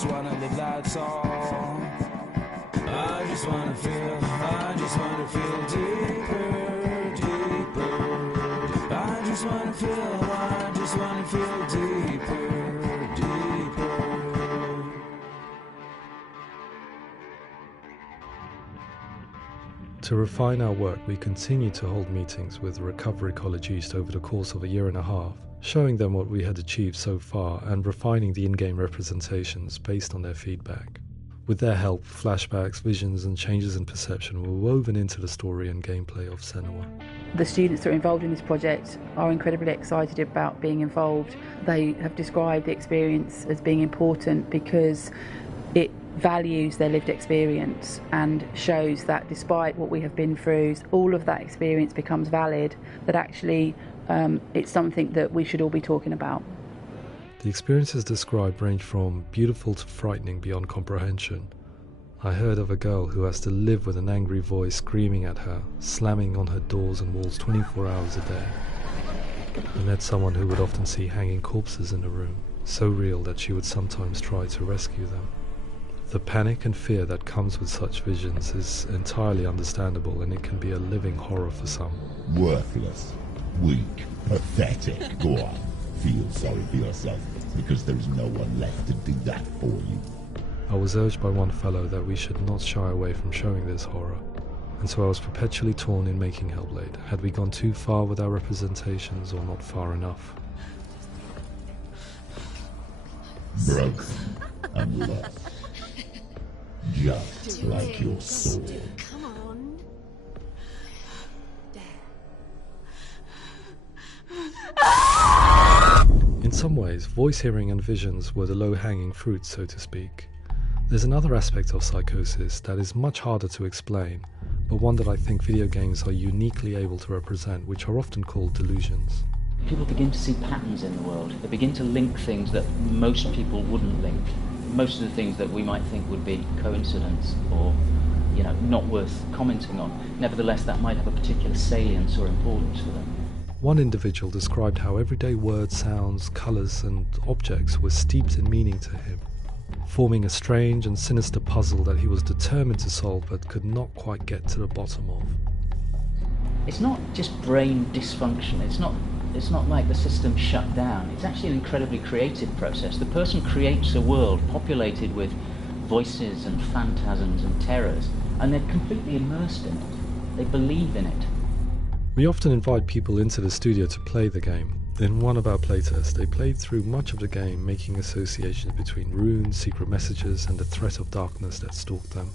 just wanna live, that's all. I just wanna feel deeper, deeper. I just wanna feel deeper, deeper. To refine our work, we continue to hold meetings with Recovery College East over the course of a year and a half, showing them what we had achieved so far and refining the in-game representations based on their feedback. With their help, flashbacks, visions and changes in perception were woven into the story and gameplay of Senua. The students that are involved in this project are incredibly excited about being involved. They have described the experience as being important because it values their lived experience and shows that despite what we have been through, all of that experience becomes valid, that actually it's something that we should all be talking about. The experiences described range from beautiful to frightening beyond comprehension. I heard of a girl who has to live with an angry voice screaming at her, slamming on her doors and walls 24 hours a day. I met someone who would often see hanging corpses in a room, so real that she would sometimes try to rescue them. The panic and fear that comes with such visions is entirely understandable, and it can be a living horror for some. Worthless, weak, pathetic. Go on, feel sorry for yourself, because there is no one left to do that for you. I was urged by one fellow that we should not shy away from showing this horror, and so I was perpetually torn in making Hellblade. Had we gone too far with our representations or not far enough? Broken and lost. Just like your soul. Come on. In some ways, voice hearing and visions were the low-hanging fruit, so to speak. There's another aspect of psychosis that is much harder to explain, but one that I think video games are uniquely able to represent, which are often called delusions. People begin to see patterns in the world. They begin to link things that most people wouldn't link. Most of the things that we might think would be coincidence or, not worth commenting on. Nevertheless, that might have a particular salience or importance for them. One individual described how everyday words, sounds, colours and objects were steeped in meaning to him, forming a strange and sinister puzzle that he was determined to solve but could not quite get to the bottom of. It's not just brain dysfunction. It's not like the system shut down. It's actually an incredibly creative process. The person creates a world populated with voices and phantasms and terrors, and they're completely immersed in it. They believe in it. We often invite people into the studio to play the game. In one of our playtests, they played through much of the game, making associations between runes, secret messages, and the threat of darkness that stalked them.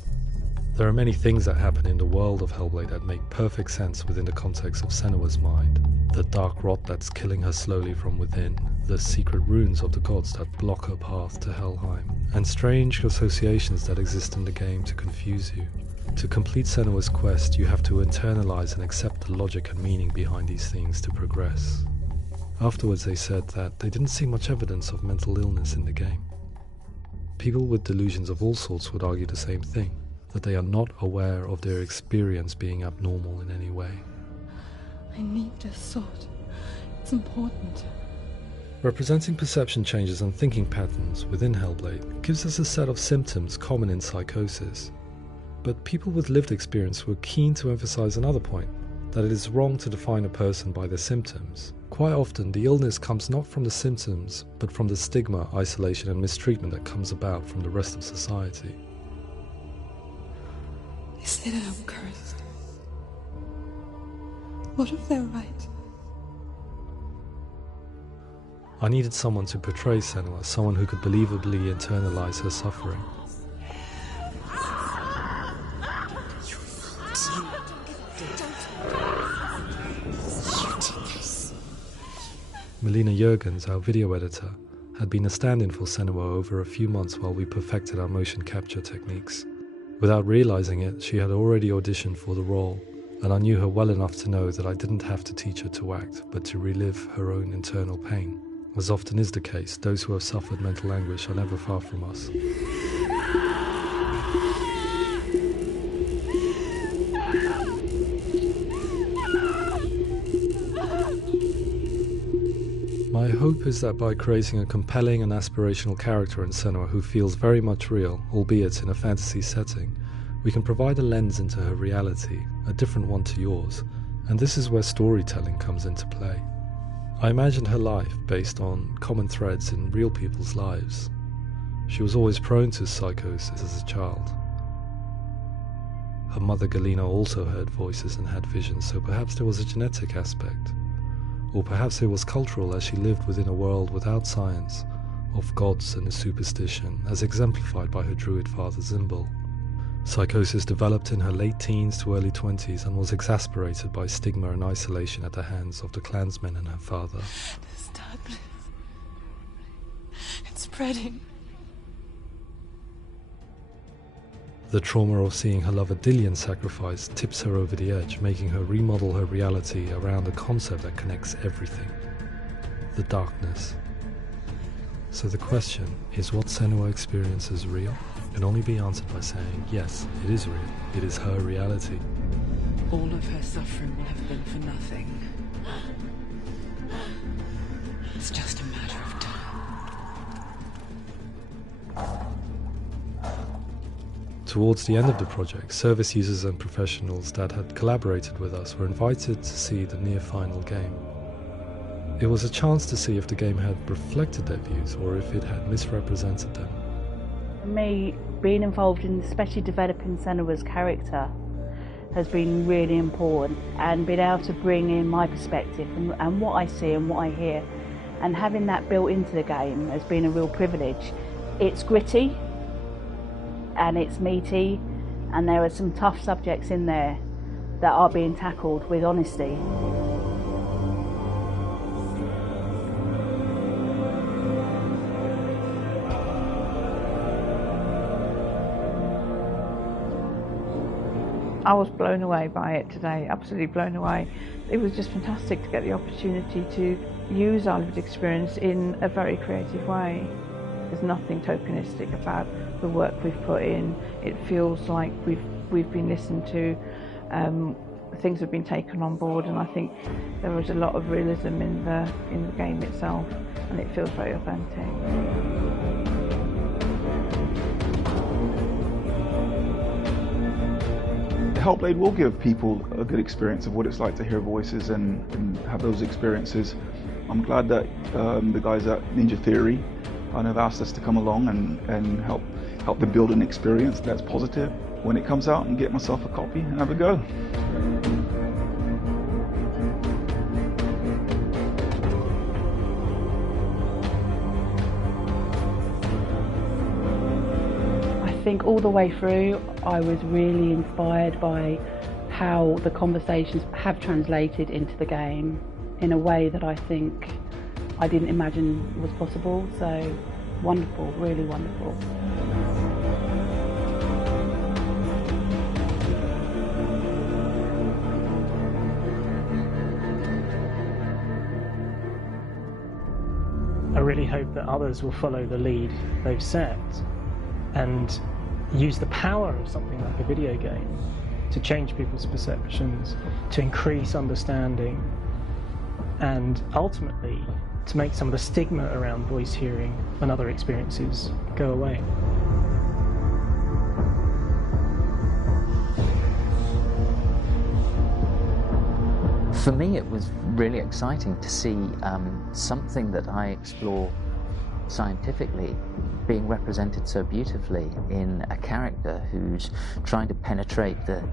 There are many things that happen in the world of Hellblade that make perfect sense within the context of Senua's mind. The dark rot that's killing her slowly from within, the secret runes of the gods that block her path to Helheim, and strange associations that exist in the game to confuse you. To complete Senua's quest, you have to internalize and accept the logic and meaning behind these things to progress. Afterwards, they said that they didn't see much evidence of mental illness in the game. People with delusions of all sorts would argue the same thing, that they are not aware of their experience being abnormal in any way. I need this thought. It's important. Representing perception changes and thinking patterns within Hellblade gives us a set of symptoms common in psychosis. But people with lived experience were keen to emphasize another point, that it is wrong to define a person by their symptoms. Quite often, the illness comes not from the symptoms, but from the stigma, isolation and mistreatment that comes about from the rest of society. They say that I'm cursed. What if they're right? I needed someone to portray Senua, someone who could believably internalize her suffering. Melina Jurgens, our video editor, had been a stand-in for Senua over a few months while we perfected our motion capture techniques. Without realizing it, she had already auditioned for the role, and I knew her well enough to know that I didn't have to teach her to act, but to relive her own internal pain. As often is the case, those who have suffered mental anguish are never far from us. My My hope is that by creating a compelling and aspirational character in Senua who feels very much real, albeit in a fantasy setting, we can provide a lens into her reality, a different one to yours, and this is where storytelling comes into play. I imagined her life based on common threads in real people's lives. She was always prone to psychosis as a child. Her mother Galina also heard voices and had visions, so perhaps there was a genetic aspect. Or perhaps it was cultural, as she lived within a world without science, of gods and superstition, as exemplified by her druid father Zimbal. Psychosis developed in her late teens to early 20s and was exasperated by stigma and isolation at the hands of the clansmen and her father. There's darkness. It's spreading. The trauma of seeing her lover Dillion sacrificed tips her over the edge, making her remodel her reality around a concept that connects everything: the darkness. So the question, is what Senua experiences real? Can only be answered by saying, yes, it is real. It is her reality. All of her suffering will have been for nothing. It's just a matter of time. Towards the end of the project, service users and professionals that had collaborated with us were invited to see the near-final game. It was a chance to see if the game had reflected their views or if it had misrepresented them. For me, being involved in especially developing Senua's character has been really important, and being able to bring in my perspective and what I see and what I hear, and having that built into the game has been a real privilege. It's gritty and it's meaty, and there are some tough subjects in there that are being tackled with honesty. I was blown away by it today, absolutely blown away. It was just fantastic to get the opportunity to use our lived experience in a very creative way. There's nothing tokenistic about the work we've put in. It feels like we've been listened to, things have been taken on board, and I think there was a lot of realism in the game itself, and it feels very authentic. Hellblade will give people a good experience of what it's like to hear voices and have those experiences. I'm glad that the guys at Ninja Theory kind of asked us to come along and help them build an experience that's positive when it comes out, and get myself a copy and have a go. I think all the way through I was really inspired by how the conversations have translated into the game in a way that I think I didn't imagine was possible. So wonderful, really wonderful. I really hope that others will follow the lead they've set and use the power of something like a video game to change people's perceptions, to increase understanding, and ultimately to make some of the stigma around voice hearing and other experiences go away. For me, it was really exciting to see something that I explore scientifically being represented so beautifully in a character who's trying to penetrate the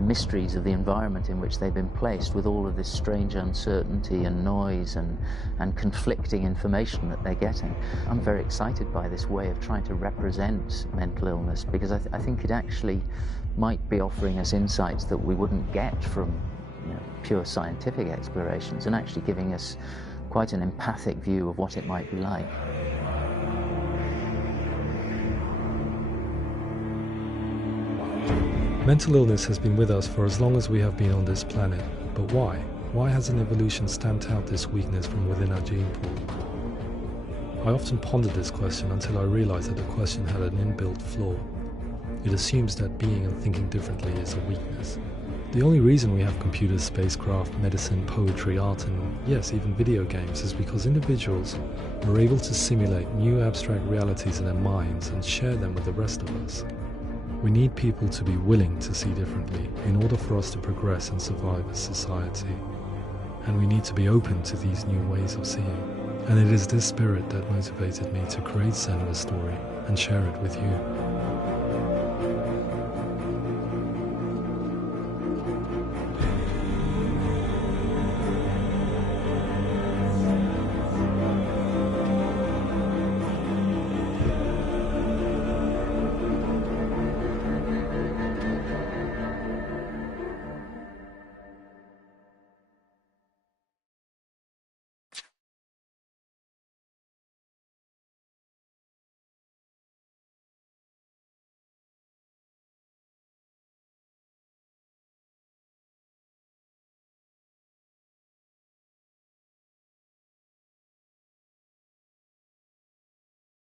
mysteries of the environment in which they've been placed, with all of this strange uncertainty and noise and conflicting information that they're getting. I'm very excited by this way of trying to represent mental illness, because I think it actually might be offering us insights that we wouldn't get from pure scientific explorations, and actually giving us quite an empathic view of what it might be like. Mental illness has been with us for as long as we have been on this planet, but why? Why hasn't evolution stamped out this weakness from within our gene pool? I often pondered this question until I realized that the question had an inbuilt flaw. It assumes that being and thinking differently is a weakness, The only reason we have computers, spacecraft, medicine, poetry, art, and yes, even video games is because individuals are able to simulate new abstract realities in their minds and share them with the rest of us. We need people to be willing to see differently in order for us to progress and survive as society. And we need to be open to these new ways of seeing. And it is this spirit that motivated me to create Senua's story and share it with you.